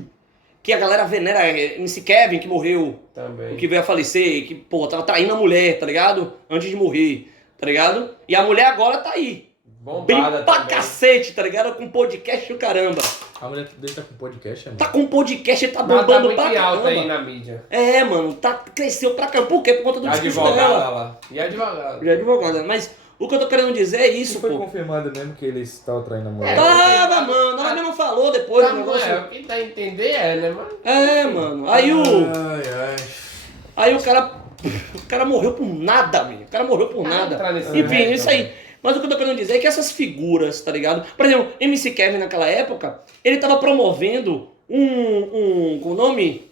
Que a galera venera. MC Kevin, que morreu. Também. Que veio a falecer. Que, pô, tava traindo a mulher, tá ligado? Antes de morrer, tá ligado? E a mulher agora tá aí. Bem Bombada pra também. cacete, tá ligado? Com podcast do caramba. A mulher dele tá com podcast, mano. Tá com podcast, ele tá Mas tá bombando muito pra em alta caramba. aí na mídia. É, mano, cresceu pra caramba. Por quê? Por conta do discurso dela. Advogada lá. E advogada. Já é advogada. Mas o que eu tô querendo dizer é isso, Isso foi pô. confirmado mesmo que ele estava traindo a mulher. Tava, mano. Ela mesmo falou depois do negócio. O que dá a entender é, né, mano? É, mano. Aí o cara morreu por nada, meu. O cara morreu por nada. entrar nesse Enfim, mérito, isso aí. Mas o que eu tô querendo dizer é que essas figuras, tá ligado? Por exemplo, MC Kevin naquela época, ele tava promovendo com o nome?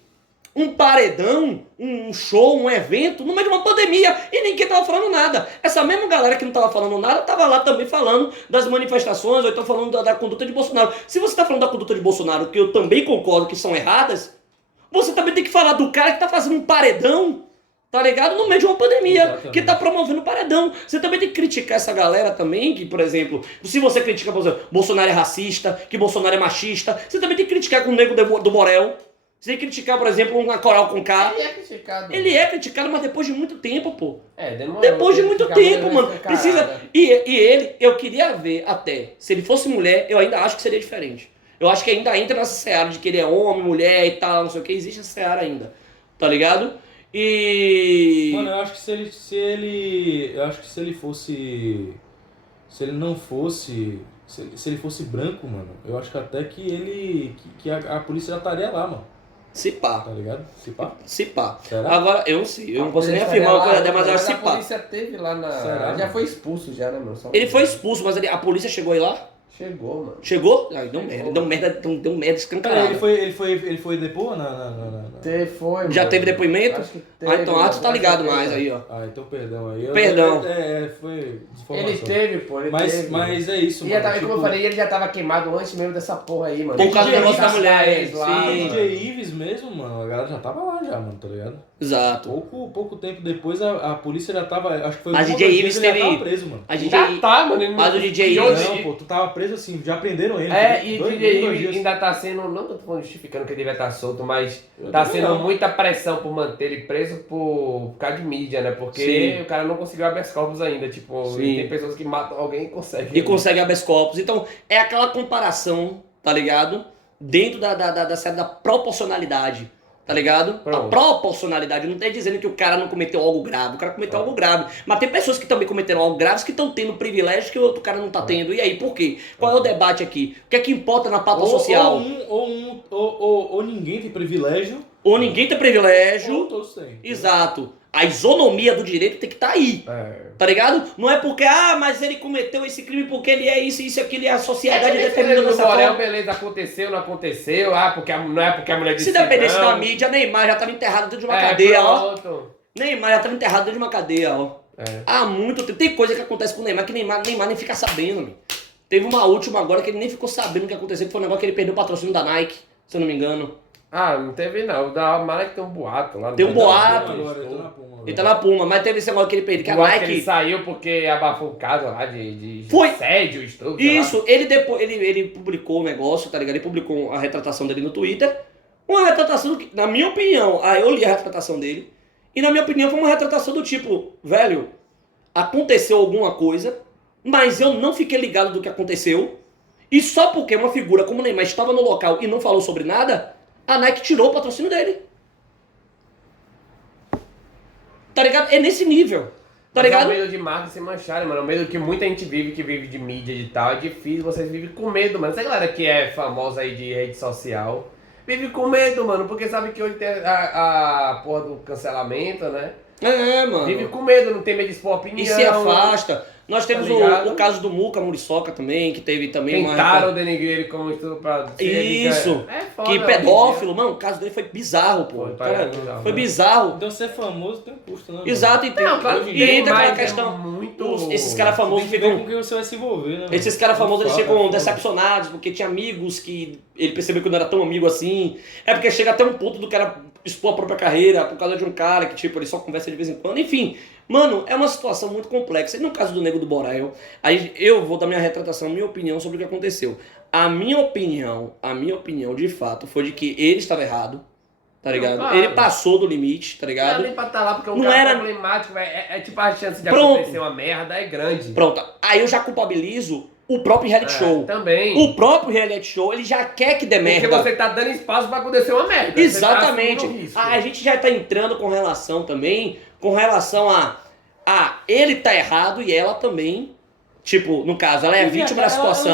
Um paredão, um show, um evento, no meio de uma pandemia, e ninguém tava falando nada. Essa mesma galera que não tava falando nada, tava lá também falando das manifestações, ou então falando da conduta de Bolsonaro. Se você tá falando da conduta de Bolsonaro, que eu também concordo que são erradas, você também tem que falar do cara que tá fazendo um paredão, tá ligado? No meio de uma pandemia, Exatamente. que tá promovendo paredão. Você também tem que criticar essa galera também, que, por exemplo, se você critica, por exemplo, Bolsonaro é racista, que Bolsonaro é machista, você também tem que criticar com o Nego do Borel. Você tem que criticar, por exemplo, uma Coral Conká. Ele é criticado. Ele é criticado, mas depois de muito tempo, pô. Demorou. Depois de muito tempo, mano. Caralho. Precisa. E ele, eu queria ver até. Se ele fosse mulher, eu ainda acho que seria diferente. Eu acho que ainda entra nessa seara de que ele é homem, mulher e tal, não sei o que. Existe essa seara ainda. Tá ligado? E. Mano, eu acho que se ele fosse. Se ele não fosse. Se ele fosse branco, mano, eu acho que até que ele. Que a polícia já estaria lá, mano. Se pá. Tá ligado? Se pá. Se pá. Será? Agora, eu não sei. Eu não posso nem afirmar uma coisa dessa, mas eu acho que se A pá. polícia teve lá na... Será? Já foi expulso já, né, mano? Só- Ele foi expulso, mas a polícia chegou aí lá? Chegou, mano. Chegou? Ai, deu merda. Deu merda escancarada. Cara, ele foi depor na... Foi, Já mano. teve depoimento? Acho que teve, Ah, então Atos tá mano. ligado Acho que mais teve. aí, ó. Ah, então perdão aí. Perdão. Foi desinformação. Ele teve, pô, ele teve. Mas é isso, E mano. já tava, tipo, como eu falei, ele já tava queimado antes mesmo dessa porra aí, mano. Por causa do Ele negócio da já mulher, faz lá, sim. o mano. DJ Ives mesmo, mano, a galera já tava lá já, mano, tá ligado? Exato. Pouco tempo depois a polícia já tava, acho que foi Mas uma DJ ou dois Ives dias ele já teve- tava preso, mano. A gente Já tá, mano. Ele Mas não- o DJ E Ives- hoje- Não, pô, tu tava preso assim, já prenderam ele. E o dois DJ dias. Ives ainda tá sendo, não tô falando justificando que ele vai estar solto, mas Eu tá também sendo não. muita pressão por manter ele preso por causa de mídia, né? Porque Sim. o cara não conseguiu habeas corpus ainda, tipo, Sim. e tem pessoas que matam alguém e conseguem. e consegue habeas corpus. Então, é aquela comparação, tá ligado? Dentro da série da proporcionalidade, tá ligado? A Pronto. proporcionalidade. Não tá dizendo que o cara não cometeu algo grave. O cara cometeu algo grave. Mas tem pessoas que também cometeram algo graves que estão tendo privilégios que o outro cara não tá tendo. E aí, por quê? Qual é o debate aqui? O que é que importa na pauta social? Ou ninguém tem privilégio, Ou ninguém tem ou privilégio. todos têm. Exato. A isonomia do direito tem que estar aí. É. Tá ligado? Não é porque, mas ele cometeu esse crime porque ele é isso, isso, aquilo, e a sociedade Beleza, determina no dessa Borel, forma. beleza, aconteceu, não aconteceu, porque não é porque a mulher disse Se dependesse não. da mídia, Neymar já tava enterrado dentro de uma cadeia, ó. Pronto. Neymar já tava enterrado dentro de uma cadeia, ó. É. Há muito tempo. Tem coisa que acontece com o Neymar que Neymar nem fica sabendo, meu. Teve uma última agora que ele nem ficou sabendo o que aconteceu, que foi um negócio que ele perdeu o patrocínio da Nike, se eu não me engano. Ah, não teve não. O da Mara que tem um boato lá. Tem um boato. Agora, eu tô na Puma. Ele tá na Puma, mas teve esse negócio que ele perdeu, que a Boato que ele Nike... saiu porque abafou o caso lá de Foi. assédio, estupro. sei lá. Isso, ele depois ele publicou o negócio, tá ligado? Ele publicou a retratação dele no Twitter. Uma retratação que, na minha opinião, eu li a retratação dele, e na minha opinião foi uma retratação do tipo, velho, aconteceu alguma coisa, mas eu não fiquei ligado do que aconteceu, e só porque uma figura como o Neymar estava no local e não falou sobre nada, a Nike tirou o patrocínio dele. Tá ligado? É nesse nível. Tá Mas ligado? é o medo de marca se mancharem, mano. O medo que muita gente vive, que vive de mídia e tal. É difícil, vocês vivem com medo, mano. Essa galera que é famosa aí de rede social vive com medo, mano. Porque sabe que hoje tem a porra do cancelamento, né? Mano. Vive com medo, não tem medo de expor opinião. E se afasta. Nós temos ligado? o caso do Muca Muriçoca também, que teve também Tentaram denegrir ele como estuprador. Isso. É foda, Que hoje em pedófilo, mano, o caso dele foi bizarro, pô. Foi, Cara, bizarro, foi né? bizarro. Então ser famoso tem um custo, né? mano? Exato, e tem, Não, claro que e tem, entra aquela mas é questão. muito- Esses caras Tem famosos que ver com ficam. quem você vai se envolver, né? mano? Esses caras famosos eles Foda, ficam foda. decepcionados porque tinha amigos que ele percebeu que não era tão amigo assim. É porque chega até um ponto do cara expor a própria carreira por causa de um cara que, tipo, ele só conversa de vez em quando. Enfim, mano, é uma situação muito complexa. E no caso do Nego do Borel, aí eu vou dar minha retratação, minha opinião sobre o que aconteceu. A minha opinião, de fato, foi de que ele estava errado, tá ligado? claro. Ele passou do limite, tá Não ligado? era nem pra estar lá, porque um Não cara era- problemático, velho. É tipo a chance de Pronto. acontecer uma merda é grande. Pronto, aí eu já culpabilizo o próprio reality show. Também. O próprio reality show, ele já quer que dê Porque merda. você tá dando espaço pra acontecer uma merda. Exatamente. Você tá assumindo o risco. A gente já tá entrando com relação também, com relação a ele tá errado e ela também. Tipo, no caso, ela é vítima da situação.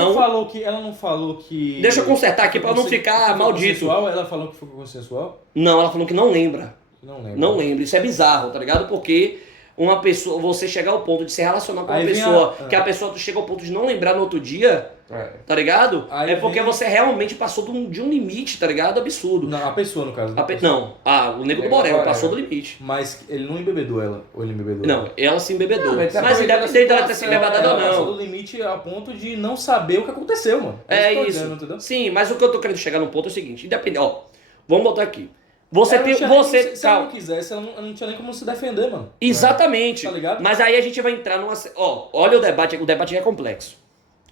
Ela não falou que. Deixa eu consertar aqui pra não ficar foi maldito. consensual? Ela falou que foi consensual? Não, ela falou que não lembra. Não lembro. Não lembra. Isso é bizarro, tá ligado? Porque uma pessoa, você chegar ao ponto de se relacionar com uma Aí vem pessoa, a- que a pessoa chega ao ponto de não lembrar no outro dia, É. tá ligado? Aí é porque vem- você realmente passou de um limite, tá ligado? Absurdo. Não, a pessoa, no caso. Não, o Nego do Borel passou do limite. Mas ele não embebedou ela. Ou ele embebedou Não, ela? ela se embebedou. Não, mas tá Mas aproveitando independente a dela ter se situação, embebedado ou Ela passou não. do limite a ponto de não saber o que aconteceu, mano. É que eu tô isso. dizendo, entendeu? Sim, mas o que eu tô querendo chegar no ponto é o seguinte, independente, ó, vamos botar aqui. Você Ela tem, não tinha nem como você, se ela não calma. quisesse, ela não tinha nem como se defender, mano. Exatamente. Tá ligado? Mas aí a gente vai entrar numa, ó, olha o debate é complexo.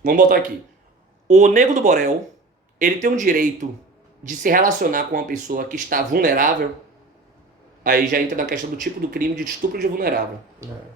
Vamos botar aqui. O Nego do Borel, ele tem um direito de se relacionar com uma pessoa que está vulnerável. Aí já entra na questão do tipo do crime de estupro de vulnerável.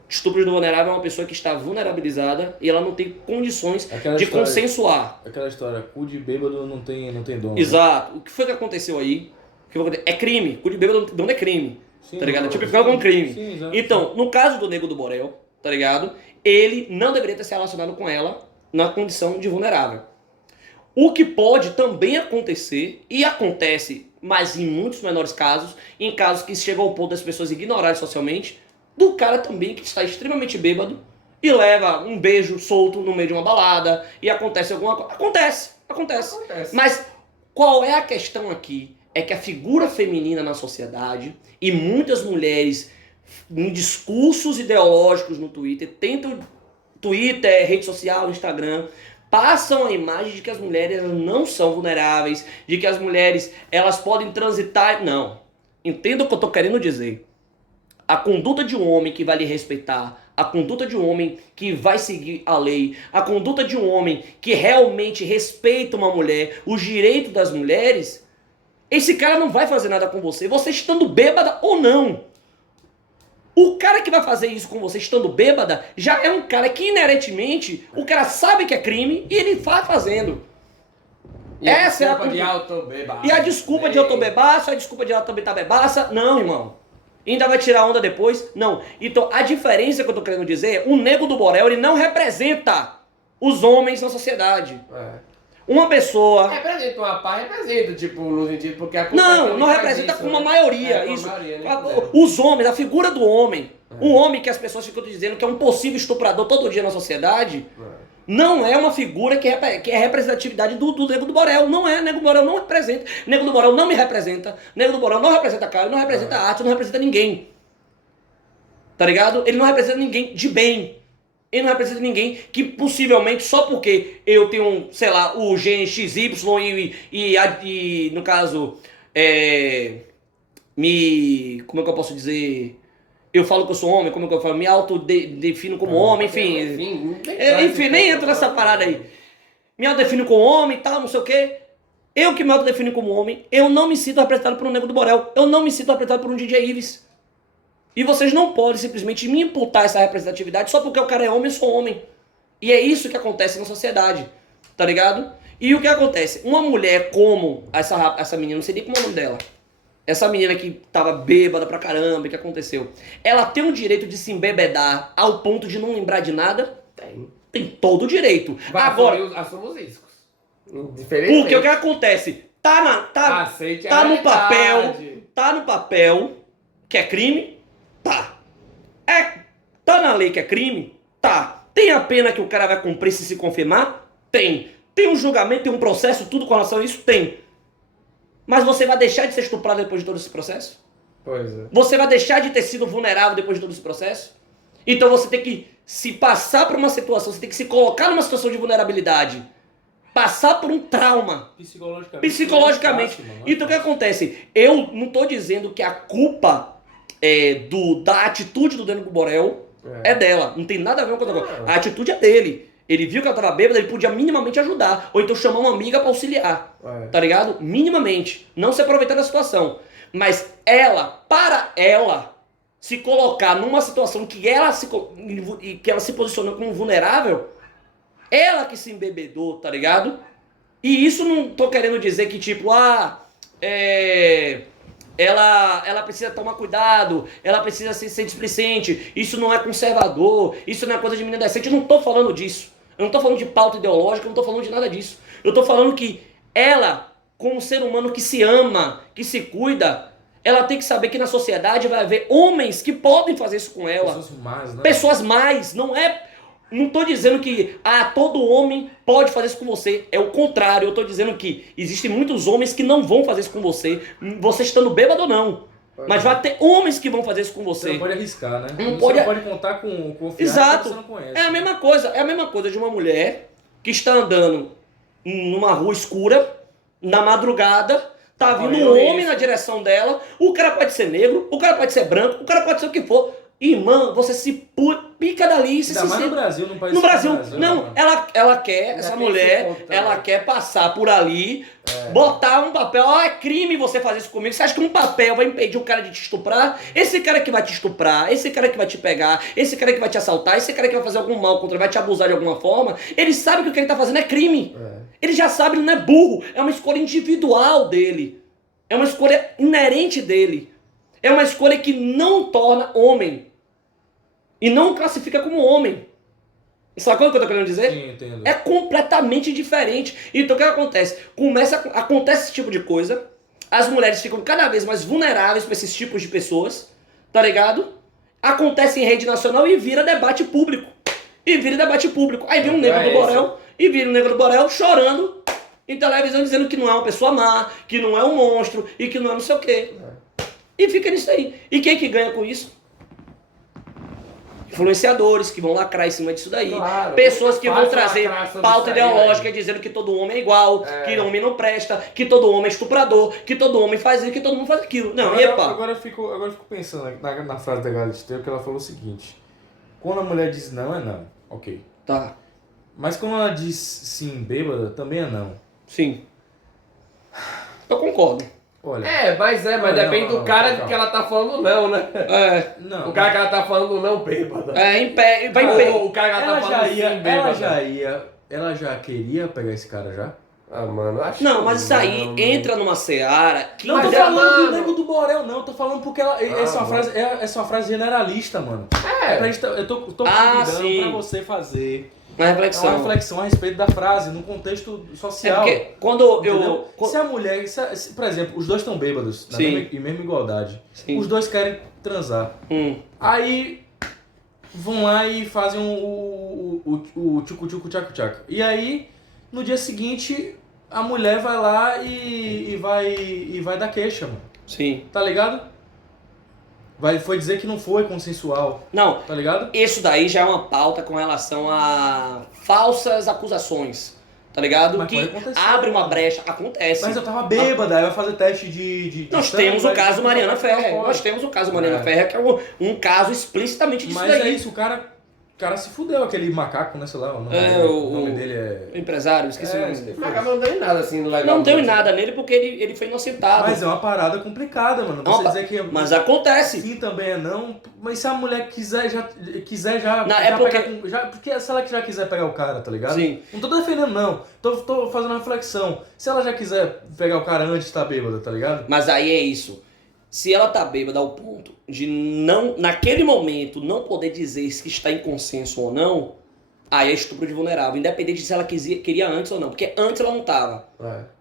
Estupro de vulnerável é uma pessoa que está vulnerabilizada e ela não tem condições Aquela de história- consensuar. Aquela história, cu de bêbado não tem dom. né? Exato. O que foi que aconteceu aí? O que foi que aconteceu? É crime. Cu de bêbado não é crime. Sim, Tá ligado? É não, tipificado como crime. Sim, exato. Então, no caso do Nego do Borel, tá ligado? Ele não deveria ter se relacionado com ela na condição de vulnerável. O que pode também acontecer, e acontece, mas em muitos menores casos, em casos que chegam ao ponto das pessoas ignorarem socialmente, do cara também que está extremamente bêbado e leva um beijo solto no meio de uma balada e acontece alguma coisa. Acontece. Acontece. Mas qual é a questão aqui? É que a figura feminina na sociedade e muitas mulheres em discursos ideológicos no Twitter, rede social, Instagram, passam a imagem de que as mulheres elas não são vulneráveis, de que as mulheres elas podem transitar. Não. Entenda o que eu estou querendo dizer. A conduta de um homem que vai lhe respeitar, a conduta de um homem que vai seguir a lei, a conduta de um homem que realmente respeita uma mulher, os direitos das mulheres, esse cara não vai fazer nada com você, você estando bêbada ou não. O cara que vai fazer isso com você estando bêbada já é um cara que inerentemente o cara sabe que é crime e ele vai fazendo. E Essa é a desculpa de conduta. autobebaço. E a desculpa de eu tô bebaço, a desculpa de ela também tá bebaça, não, irmão. Ainda vai tirar onda depois? Não. Então, a diferença que eu tô querendo dizer é, o Nego do Borel, ele não representa os homens na sociedade. Uma pessoa... Representa uma pá, representa, tipo, no sentido, porque a Não representa com uma maioria. com Isso. a maioria, né? Os homens, a figura do homem, um homem que as pessoas ficam dizendo que é um possível estuprador todo dia na sociedade, não é uma figura que é representatividade do Nego do Borel. Não é, Nego do Borel não representa. Nego do Borel não me representa. Nego do Borel não representa a Caio, não representa a arte, não representa ninguém. Tá ligado? Ele não representa ninguém de bem. Ele não representa ninguém que possivelmente, só porque eu tenho, sei lá, o gene XY e no caso, como é que eu posso dizer? Eu falo que eu sou homem, como é que eu falo? Me autodefino como homem, enfim. Enfim, nem entra nessa parada aí. Me autodefino como homem e tal, não sei o quê. Eu que me autodefino como homem, eu não me sinto representado por um Nego do Borel. Eu não me sinto representado por um DJ Ives. E vocês não podem simplesmente me imputar essa representatividade só porque o cara é homem, eu sou homem. E é isso que acontece na sociedade, tá ligado? E o que acontece? Uma mulher como essa menina, não sei nem como é o nome dela. essa menina que tava bêbada pra caramba, o que aconteceu? Ela tem o direito de se embebedar ao ponto de não lembrar de nada? Tem. Tem todo o direito. Vai Agora, assumir os riscos. Diferente. porque o que acontece? Aceite tá a no papel, realidade. tá no papel que é crime? Tá. Tá na lei que é crime? Tá. Tem a pena que o cara vai cumprir se confirmar? Tem. Tem um julgamento, tem um processo, tudo com relação a isso? Tem. Mas você vai deixar de ser estuprado depois de todo esse processo? Pois é. Você vai deixar de ter sido vulnerável depois de todo esse processo? Então você tem que se passar por uma situação, você tem que se colocar numa situação de vulnerabilidade. Passar por um trauma. Psicologicamente. Não é fácil, mano. Então o que acontece? Eu não tô dizendo que a culpa da atitude do Daniel Borel é dela. Não tem nada a ver com outra coisa. A atitude é dele. Ele viu que ela tava bêbada, ele podia minimamente ajudar. Ou então chamar uma amiga pra auxiliar. Tá ligado? Minimamente. Não se aproveitar da situação. Mas para ela se colocar numa situação que ela se posicionou como vulnerável, ela que se embebedou, tá ligado? E isso não tô querendo dizer que tipo, ela precisa tomar cuidado, ela precisa ser displicente, isso não é conservador, isso não é coisa de menina decente. Eu não tô falando disso. Eu não tô falando de pauta ideológica, eu não tô falando de nada disso. Eu tô falando que ela, como ser humano que se ama, que se cuida, ela tem que saber que na sociedade vai haver homens que podem fazer isso com ela. Pessoas mais, né? Pessoas mais, não é... Não tô dizendo que todo homem pode fazer isso com você. É o contrário, eu tô dizendo que existem muitos homens que não vão fazer isso com você estando bêbado ou não. Mas vai ter homens que vão fazer isso com Você você. não pode arriscar, né? Não Você pode- não pode contar com confiança Exato. que você não conhece. É a mesma coisa de uma mulher que está andando numa rua escura, na madrugada, tá vindo um homem na direção dela, o cara pode ser negro, o cara pode ser branco, o cara pode ser o que for. Irmã, você se pica dali, você Ainda se mais no Brasil, num país No como o Brasil, não, mano. ela quer, essa tem mulher, esse ponto, ela né? quer passar por ali, botar um papel, é crime você fazer isso comigo. Você acha que um papel vai impedir o cara de te estuprar? Esse cara que vai te estuprar, esse cara que vai te pegar, esse cara que vai te assaltar, esse cara que vai fazer algum mal contra, vai te abusar de alguma forma, ele sabe que o que ele tá fazendo é crime. Ele já sabe, ele não é burro, é uma escolha individual dele. É uma escolha inerente dele. É uma escolha que não torna homem. E não o classifica como homem. Sabe o que eu tô querendo dizer? Sim, entendo. É completamente diferente. Então o que acontece? Acontece esse tipo de coisa, as mulheres ficam cada vez mais vulneráveis para esses tipos de pessoas, tá ligado? Acontece em rede nacional e vira debate público. Aí vira um negro do Borel, e vira um negro do Borel chorando em televisão dizendo que não é uma pessoa má, que não é um monstro e que não é não sei o quê. E fica nisso aí. E quem que ganha com isso? Influenciadores que vão lacrar em cima disso daí. Claro, Pessoas que vão fácil trazer lacrar sobre pauta isso aí, ideológica velho. dizendo que todo homem é igual, que homem não presta, que todo homem é estuprador, que todo homem faz isso, que todo mundo faz aquilo. Não, Agora eu fico pensando na frase da Galisteu, que ela falou o seguinte: quando a mulher diz não, é não. Ok. Tá, Mas quando ela diz sim, bêbada, também é não. sim. Eu concordo. Olha. Mas Não, depende não, do cara calma. que ela tá falando não, né? Não. O cara que ela tá falando não, bêbada. Vai em pé. Ou o cara que ela tá falando sim, bêbada. Ela já queria pegar esse cara já? Ah, mano, acho Não, que mas isso aí não. entra numa seara que... Não, tô Mas falando mano. do Nego do Borel, não. Tô falando porque essa é uma frase generalista, mano. Eu tô convidando sim. pra você fazer Uma reflexão. uma reflexão a respeito da frase, num contexto É social. porque quando Entendeu? eu... Se a mulher, por exemplo, os dois estão bêbados, na Sim. mesma igualdade. Sim. Os dois querem transar. Aí vão lá e fazem o tchucu-tchucu-tchacu-tchacu. E aí, no dia seguinte, a mulher vai lá e vai dar queixa, mano. Sim. Tá ligado? Foi dizer que não foi consensual, Não, tá ligado? isso daí já é uma pauta com relação a falsas acusações, tá ligado? Mas Que pode acontecer, abre uma mano. brecha, acontece. Mas eu tava bêbada, aí vai fazer teste de Nós sangue, temos o vai- caso Mariana vai- Ferrer. Nós temos o caso Mariana É. Ferrer, que é um caso explicitamente disso Mas daí. é isso, o cara se fudeu, aquele macaco, né, sei lá, o nome, É, dele, o- o nome dele é... O empresário, esqueci o nome dele. Mas acaba não deu em nada assim legal. Não deu em nada nele porque ele foi inocentado. Mas é uma parada complicada, mano. É uma Você pa- dizer que Mas acontece. sim também é não, mas se a mulher quiser já Não, é porque- porque se ela já quiser pegar o cara, tá ligado? Sim. Não tô defendendo não, tô fazendo uma reflexão. Se ela já quiser pegar o cara antes de estar bêbada, tá ligado? Mas aí é isso. Se ela tá bêbada ao ponto de não, naquele momento, não poder dizer se está em consenso ou não, aí é estupro de vulnerável, independente de se ela queria antes ou não, porque antes ela não tava.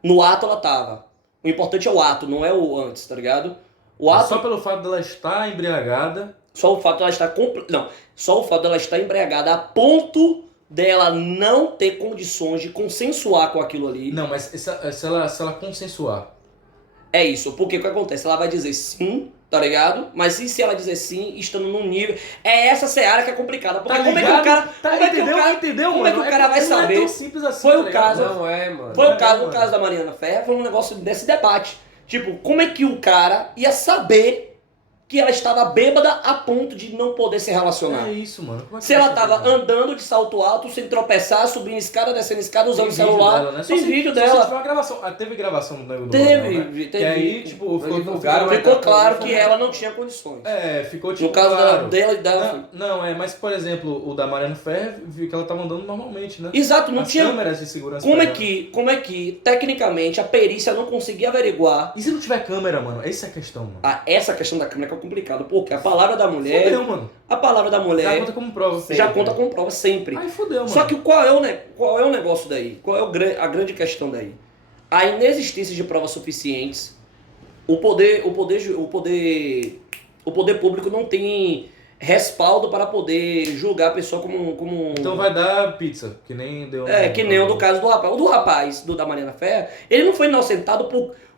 No ato ela tava. O importante é o ato, não é o antes, tá ligado? O ato, Só pelo fato dela estar embriagada. só o fato dela estar não, só o fato dela estar embriagada a ponto dela não ter condições de consensuar com aquilo ali. Não, mas se ela consensuar. É isso, porque o que acontece? Ela vai dizer sim, tá ligado? Mas e se ela dizer sim, estando num nível... É essa seara que é complicada. Porque Tá como é que ligado? o cara... Tá, como é que o entendeu? cara, Entendeu, como é que mano? o cara vai Não saber? é tão simples assim, Foi tá o ligado? caso. Não é, mano. Foi o É, caso, mano. no caso da Mariana Ferrer, foi um negócio desse debate. Tipo, como é que o cara ia saber que ela estava bêbada a ponto de não poder se relacionar? É isso, mano. Como é que Se vai ela saber, tava mano? andando de salto alto, sem tropeçar, subindo escada, descendo escada, usando o Tem vídeo celular. dela, né? Tem vídeo Só se dela. tiver uma gravação. Ah, teve gravação do Nego do Teve, Borel, né? teve. Que aí, tipo, divulgaram, mas Ficou tá claro tudo que ela não tinha condições. ficou tipo No caso claro. dela e dela. Não, mas por exemplo, o da Mariana Ferrer, viu que ela tava andando normalmente, né? Exato, não As tinha. câmeras de segurança. Como é pegaram. que, tecnicamente, a perícia não conseguia averiguar? E se não tiver câmera, mano? Essa é a questão, mano. Essa questão da câmera que é complicado, porque a palavra da mulher. Fudeu, mano. A palavra da Já mulher conta como prova. já conta com prova sempre. Aí fudeu, mano. Só que qual é o negócio daí? Qual é a grande questão daí? A inexistência de provas suficientes. O poder público não tem respaldo para poder julgar a pessoa como Então vai dar pizza, que nem deu. que nem o do caso do rapaz. O do rapaz, da Mariana Ferrer, ele não foi inocentado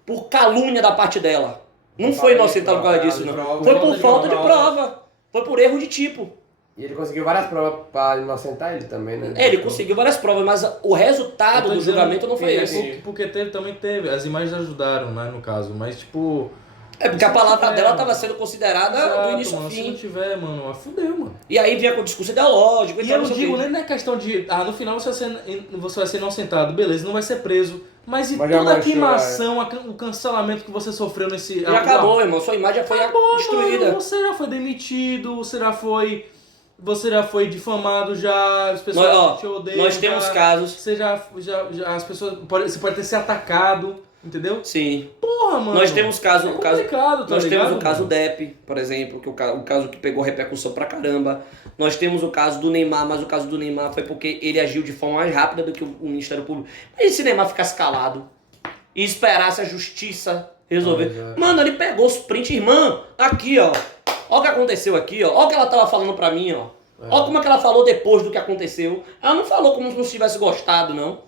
por calúnia da parte dela. Não foi inocentado por causa disso, não. Foi por falta de prova. Foi por erro de tipo. E ele conseguiu várias provas pra inocentar ele também, né? Ele conseguiu várias provas, mas o resultado do julgamento não foi esse. Porque também teve. As imagens ajudaram, né, no caso. Mas, tipo. É porque a palavra tiver, dela mano. estava sendo considerada Exato, do início ao mano, se não fim. tiver, mano, fudeu, mano. E aí vinha com o discurso ideológico E tal, eu não sei o digo, quê. nem não é questão de. No final você vai ser inocentado, beleza, não vai ser preso. Mas e Mas já toda a manchou, queimação, o cancelamento que você sofreu nesse. Já acabou, irmão. Sua imagem já foi destruída. Mano, você já foi demitido, você já foi difamado já, as pessoas te odeiam. Nós temos já, casos. Você já as pessoas. Você pode ter se atacado, entendeu? Sim. Porra, mano. Nós temos caso, é o caso complicado, tá nós ligado, temos o caso mano? Depp, por exemplo, que o caso que pegou repercussão pra caramba. Nós temos o caso do Neymar, mas o caso do Neymar foi porque ele agiu de forma mais rápida do que o Ministério Público. Mas e se o Neymar ficasse calado e esperasse a justiça resolver? Mano, ele pegou os prints, irmã, aqui, ó. Ó o que aconteceu aqui, ó. Ó o que ela tava falando pra mim, ó. Ó como é que ela falou depois do que aconteceu. Ela não falou como se não tivesse gostado, não.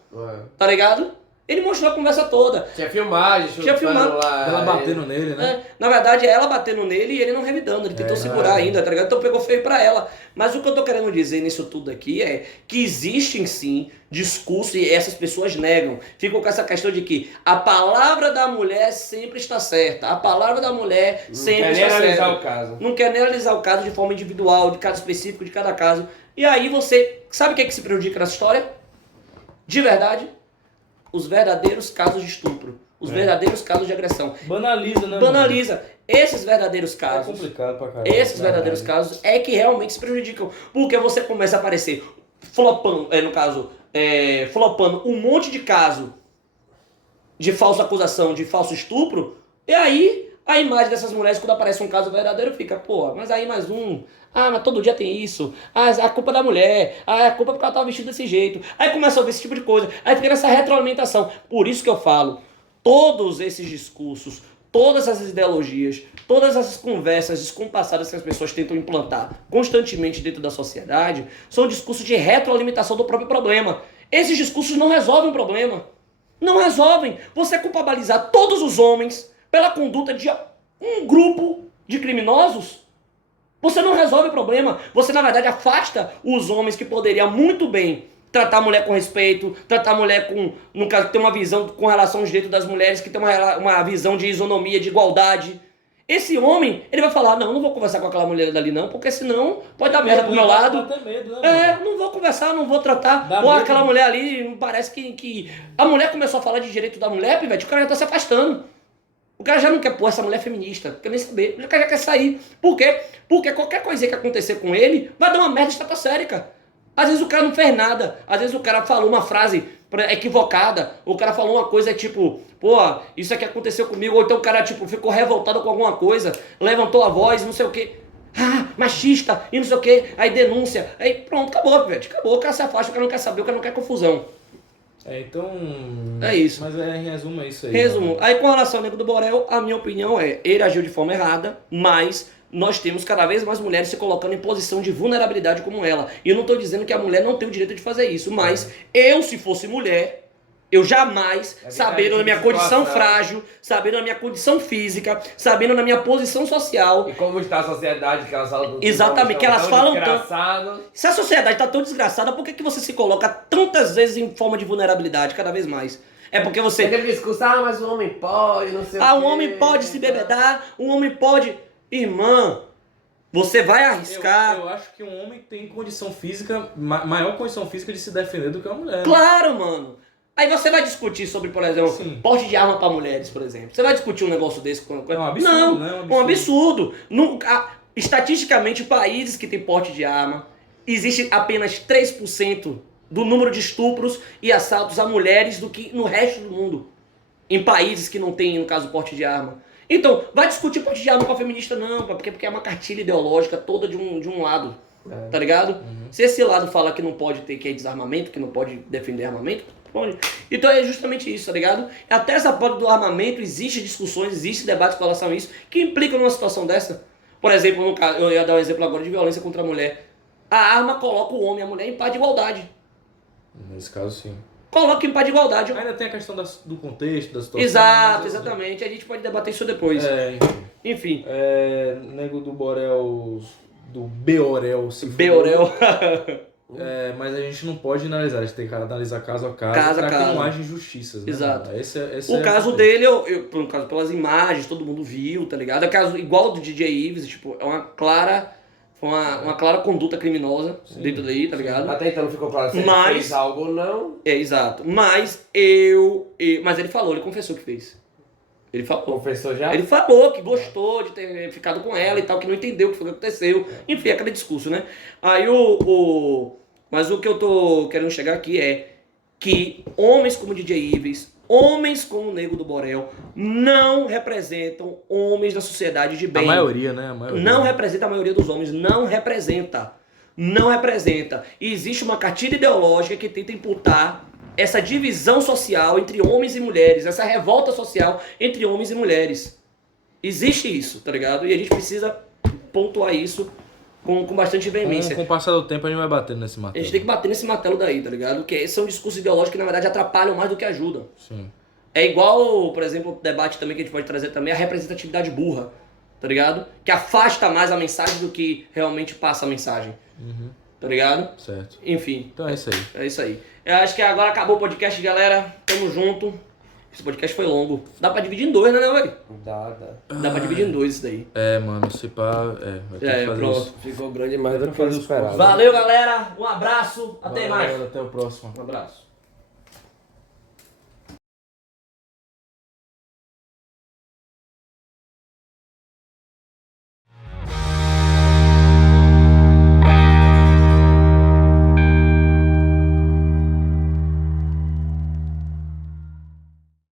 Tá ligado? Ele mostrou a conversa toda. Tinha filmagem, Tinha filmado. lá. Ela batendo nele, né? Na verdade, é ela batendo nele e ele não revidando. Ele tentou segurar ainda, tá ligado? Então pegou feio pra ela. Mas o que eu tô querendo dizer nisso tudo aqui é que existem sim discursos e essas pessoas negam. Ficam com essa questão de que a palavra da mulher sempre está certa. A palavra da mulher sempre está certa. Não quer nem analisar o caso. Não quer nem analisar o caso de forma individual, de caso específico, de cada caso. E aí você... Sabe o que é que se prejudica nessa história? De verdade, os verdadeiros casos de estupro. Os verdadeiros casos de agressão. Banaliza, né? Banaliza. Esses verdadeiros Mano? É casos... complicado pra caralho. Esses verdadeiros casos é que realmente se prejudicam. Porque você começa a aparecer flopando, flopando um monte de caso de falsa acusação, de falso estupro, e aí a imagem dessas mulheres, quando aparece um caso verdadeiro, fica, pô, mas aí mais um. Ah, mas todo dia tem isso. Ah, a culpa é da mulher. Ah, a culpa é porque ela tava vestida desse jeito. Aí começa a ouvir esse tipo de coisa. Aí fica nessa retroalimentação. Por isso que eu falo, todos esses discursos, todas essas ideologias, todas essas conversas descompassadas que as pessoas tentam implantar constantemente dentro da sociedade, são discursos de retroalimentação do próprio problema. Esses discursos não resolvem o problema. Não resolvem. Você culpabilizar todos os homens pela conduta de um grupo de criminosos, você não resolve o problema. Você, na verdade, afasta os homens que poderiam muito bem tratar a mulher com respeito, tratar a mulher com, no caso, ter uma visão com relação aos direitos das mulheres, que tem uma visão de isonomia, de igualdade. Esse homem, ele vai falar, não vou conversar com aquela mulher dali não, porque senão pode dar merda pro meu lado. Dá até medo, né? Não vou conversar, não vou tratar. Dá Ou medo. aquela mulher ali, parece que... A mulher começou a falar de direito da mulher, pivete, o cara já tá se afastando. O cara já não quer pôr essa mulher feminista, não quer nem saber. O cara já quer sair. Por quê? Porque qualquer coisa que acontecer com ele vai dar uma merda estratosférica. Às vezes o cara não fez nada. Às vezes o cara falou uma frase, equivocada. O cara falou uma coisa tipo, pô, isso aqui aconteceu comigo. Ou então o cara, tipo, ficou revoltado com alguma coisa, levantou a voz, não sei o quê. Ah, machista, e não sei o quê. Aí denúncia. Aí pronto, acabou, velho. Acabou, o cara se afasta, o cara não quer saber, o cara não quer confusão. Então... É isso. Mas em resumo é isso aí. Resumo. Mano. Aí com relação ao Nego do Borel, a minha opinião é, ele agiu de forma errada, mas nós temos cada vez mais mulheres se colocando em posição de vulnerabilidade como ela. E eu não estou dizendo que a mulher não tem o direito de fazer isso, mas eu, se fosse mulher, eu jamais, sabendo da minha condição frágil, sabendo da minha condição física, sabendo da minha posição social... E como está a sociedade que elas falam... Exatamente, que elas falam tanto... Se a sociedade está tão desgraçada, por que você se coloca tantas vezes em forma de vulnerabilidade, cada vez mais? É porque você... Tem aquele discurso, mas o homem pode, não sei o quê. o homem pode se bebedar, o homem pode... Irmã, você vai arriscar... Eu acho que um homem tem condição física, maior condição física de se defender do que uma mulher. Claro, mano. Aí você vai discutir sobre, por exemplo, Sim. porte de arma para mulheres, por exemplo. Você vai discutir um negócio desse com... É um absurdo, não, né? um absurdo. Estatisticamente, países que têm porte de arma, existe apenas 3% do número de estupros e assaltos a mulheres do que no resto do mundo. Em países que não têm, no caso, porte de arma. Então, vai discutir porte de arma com a feminista, não, porque é uma cartilha ideológica toda de um lado. Tá ligado? Se esse lado fala que não pode ter que é desarmamento, que não pode defender armamento, pode. Então é justamente isso, tá ligado? Até essa parte do armamento, existe discussões, existe debates com relação a isso, que implicam numa situação dessa. Por exemplo, no caso, eu ia dar um exemplo agora de violência contra a mulher. A arma coloca o homem e a mulher em paz de igualdade. Nesse caso, sim. Coloca em paz de igualdade. Ainda tem a questão do contexto, da situação. Exato, exatamente. A gente pode debater isso depois. Enfim. Nego do Borel... Do Beorel, se for. Beorel. Mas a gente não pode analisar, a gente tem que analisar caso a caso para que não haja injustiças, né? Exato. Esse o caso dele, por causa pelas imagens, todo mundo viu, tá ligado? É caso igual do DJ Ives, tipo, é uma clara conduta criminosa dentro daí, tá ligado? Até então não ficou claro se ele fez algo ou não. É, exato. Mas ele falou, ele confessou que fez. Ele falou. Confessou já? Ele falou que gostou de ter ficado com ela e tal, que não entendeu o que foi que aconteceu. Enfim, aquele discurso, né? Aí mas o que eu tô querendo chegar aqui é que homens como DJ Ives, homens como o Nego do Borel, não representam homens da sociedade de bem. A maioria, né? Não representa a maioria dos homens, não representa. Não representa. E existe uma cartilha ideológica que tenta imputar essa divisão social entre homens e mulheres, essa revolta social entre homens e mulheres. Existe isso, tá ligado? E a gente precisa pontuar isso com bastante veemência. Com o passar do tempo a gente vai batendo nesse martelo. A gente tem que bater nesse martelo daí, tá ligado? Porque são discursos ideológicos que na verdade atrapalham mais do que ajudam. Sim. É igual, por exemplo, o debate também que a gente pode trazer também, a representatividade burra, tá ligado? Que afasta mais a mensagem do que realmente passa a mensagem. Tá ligado? Certo. Enfim. Então é isso aí. É isso aí. Eu acho que agora acabou o podcast, galera. Tamo junto. Esse podcast foi longo. Dá pra dividir em dois, né, velho? Dá pra dividir em dois isso daí. Mano, se pá, vai ter que fazer pronto. isso. Ficou grande mais do que eu esperava. Valeu, galera. Um abraço. Até mais. Até o próximo. Um abraço.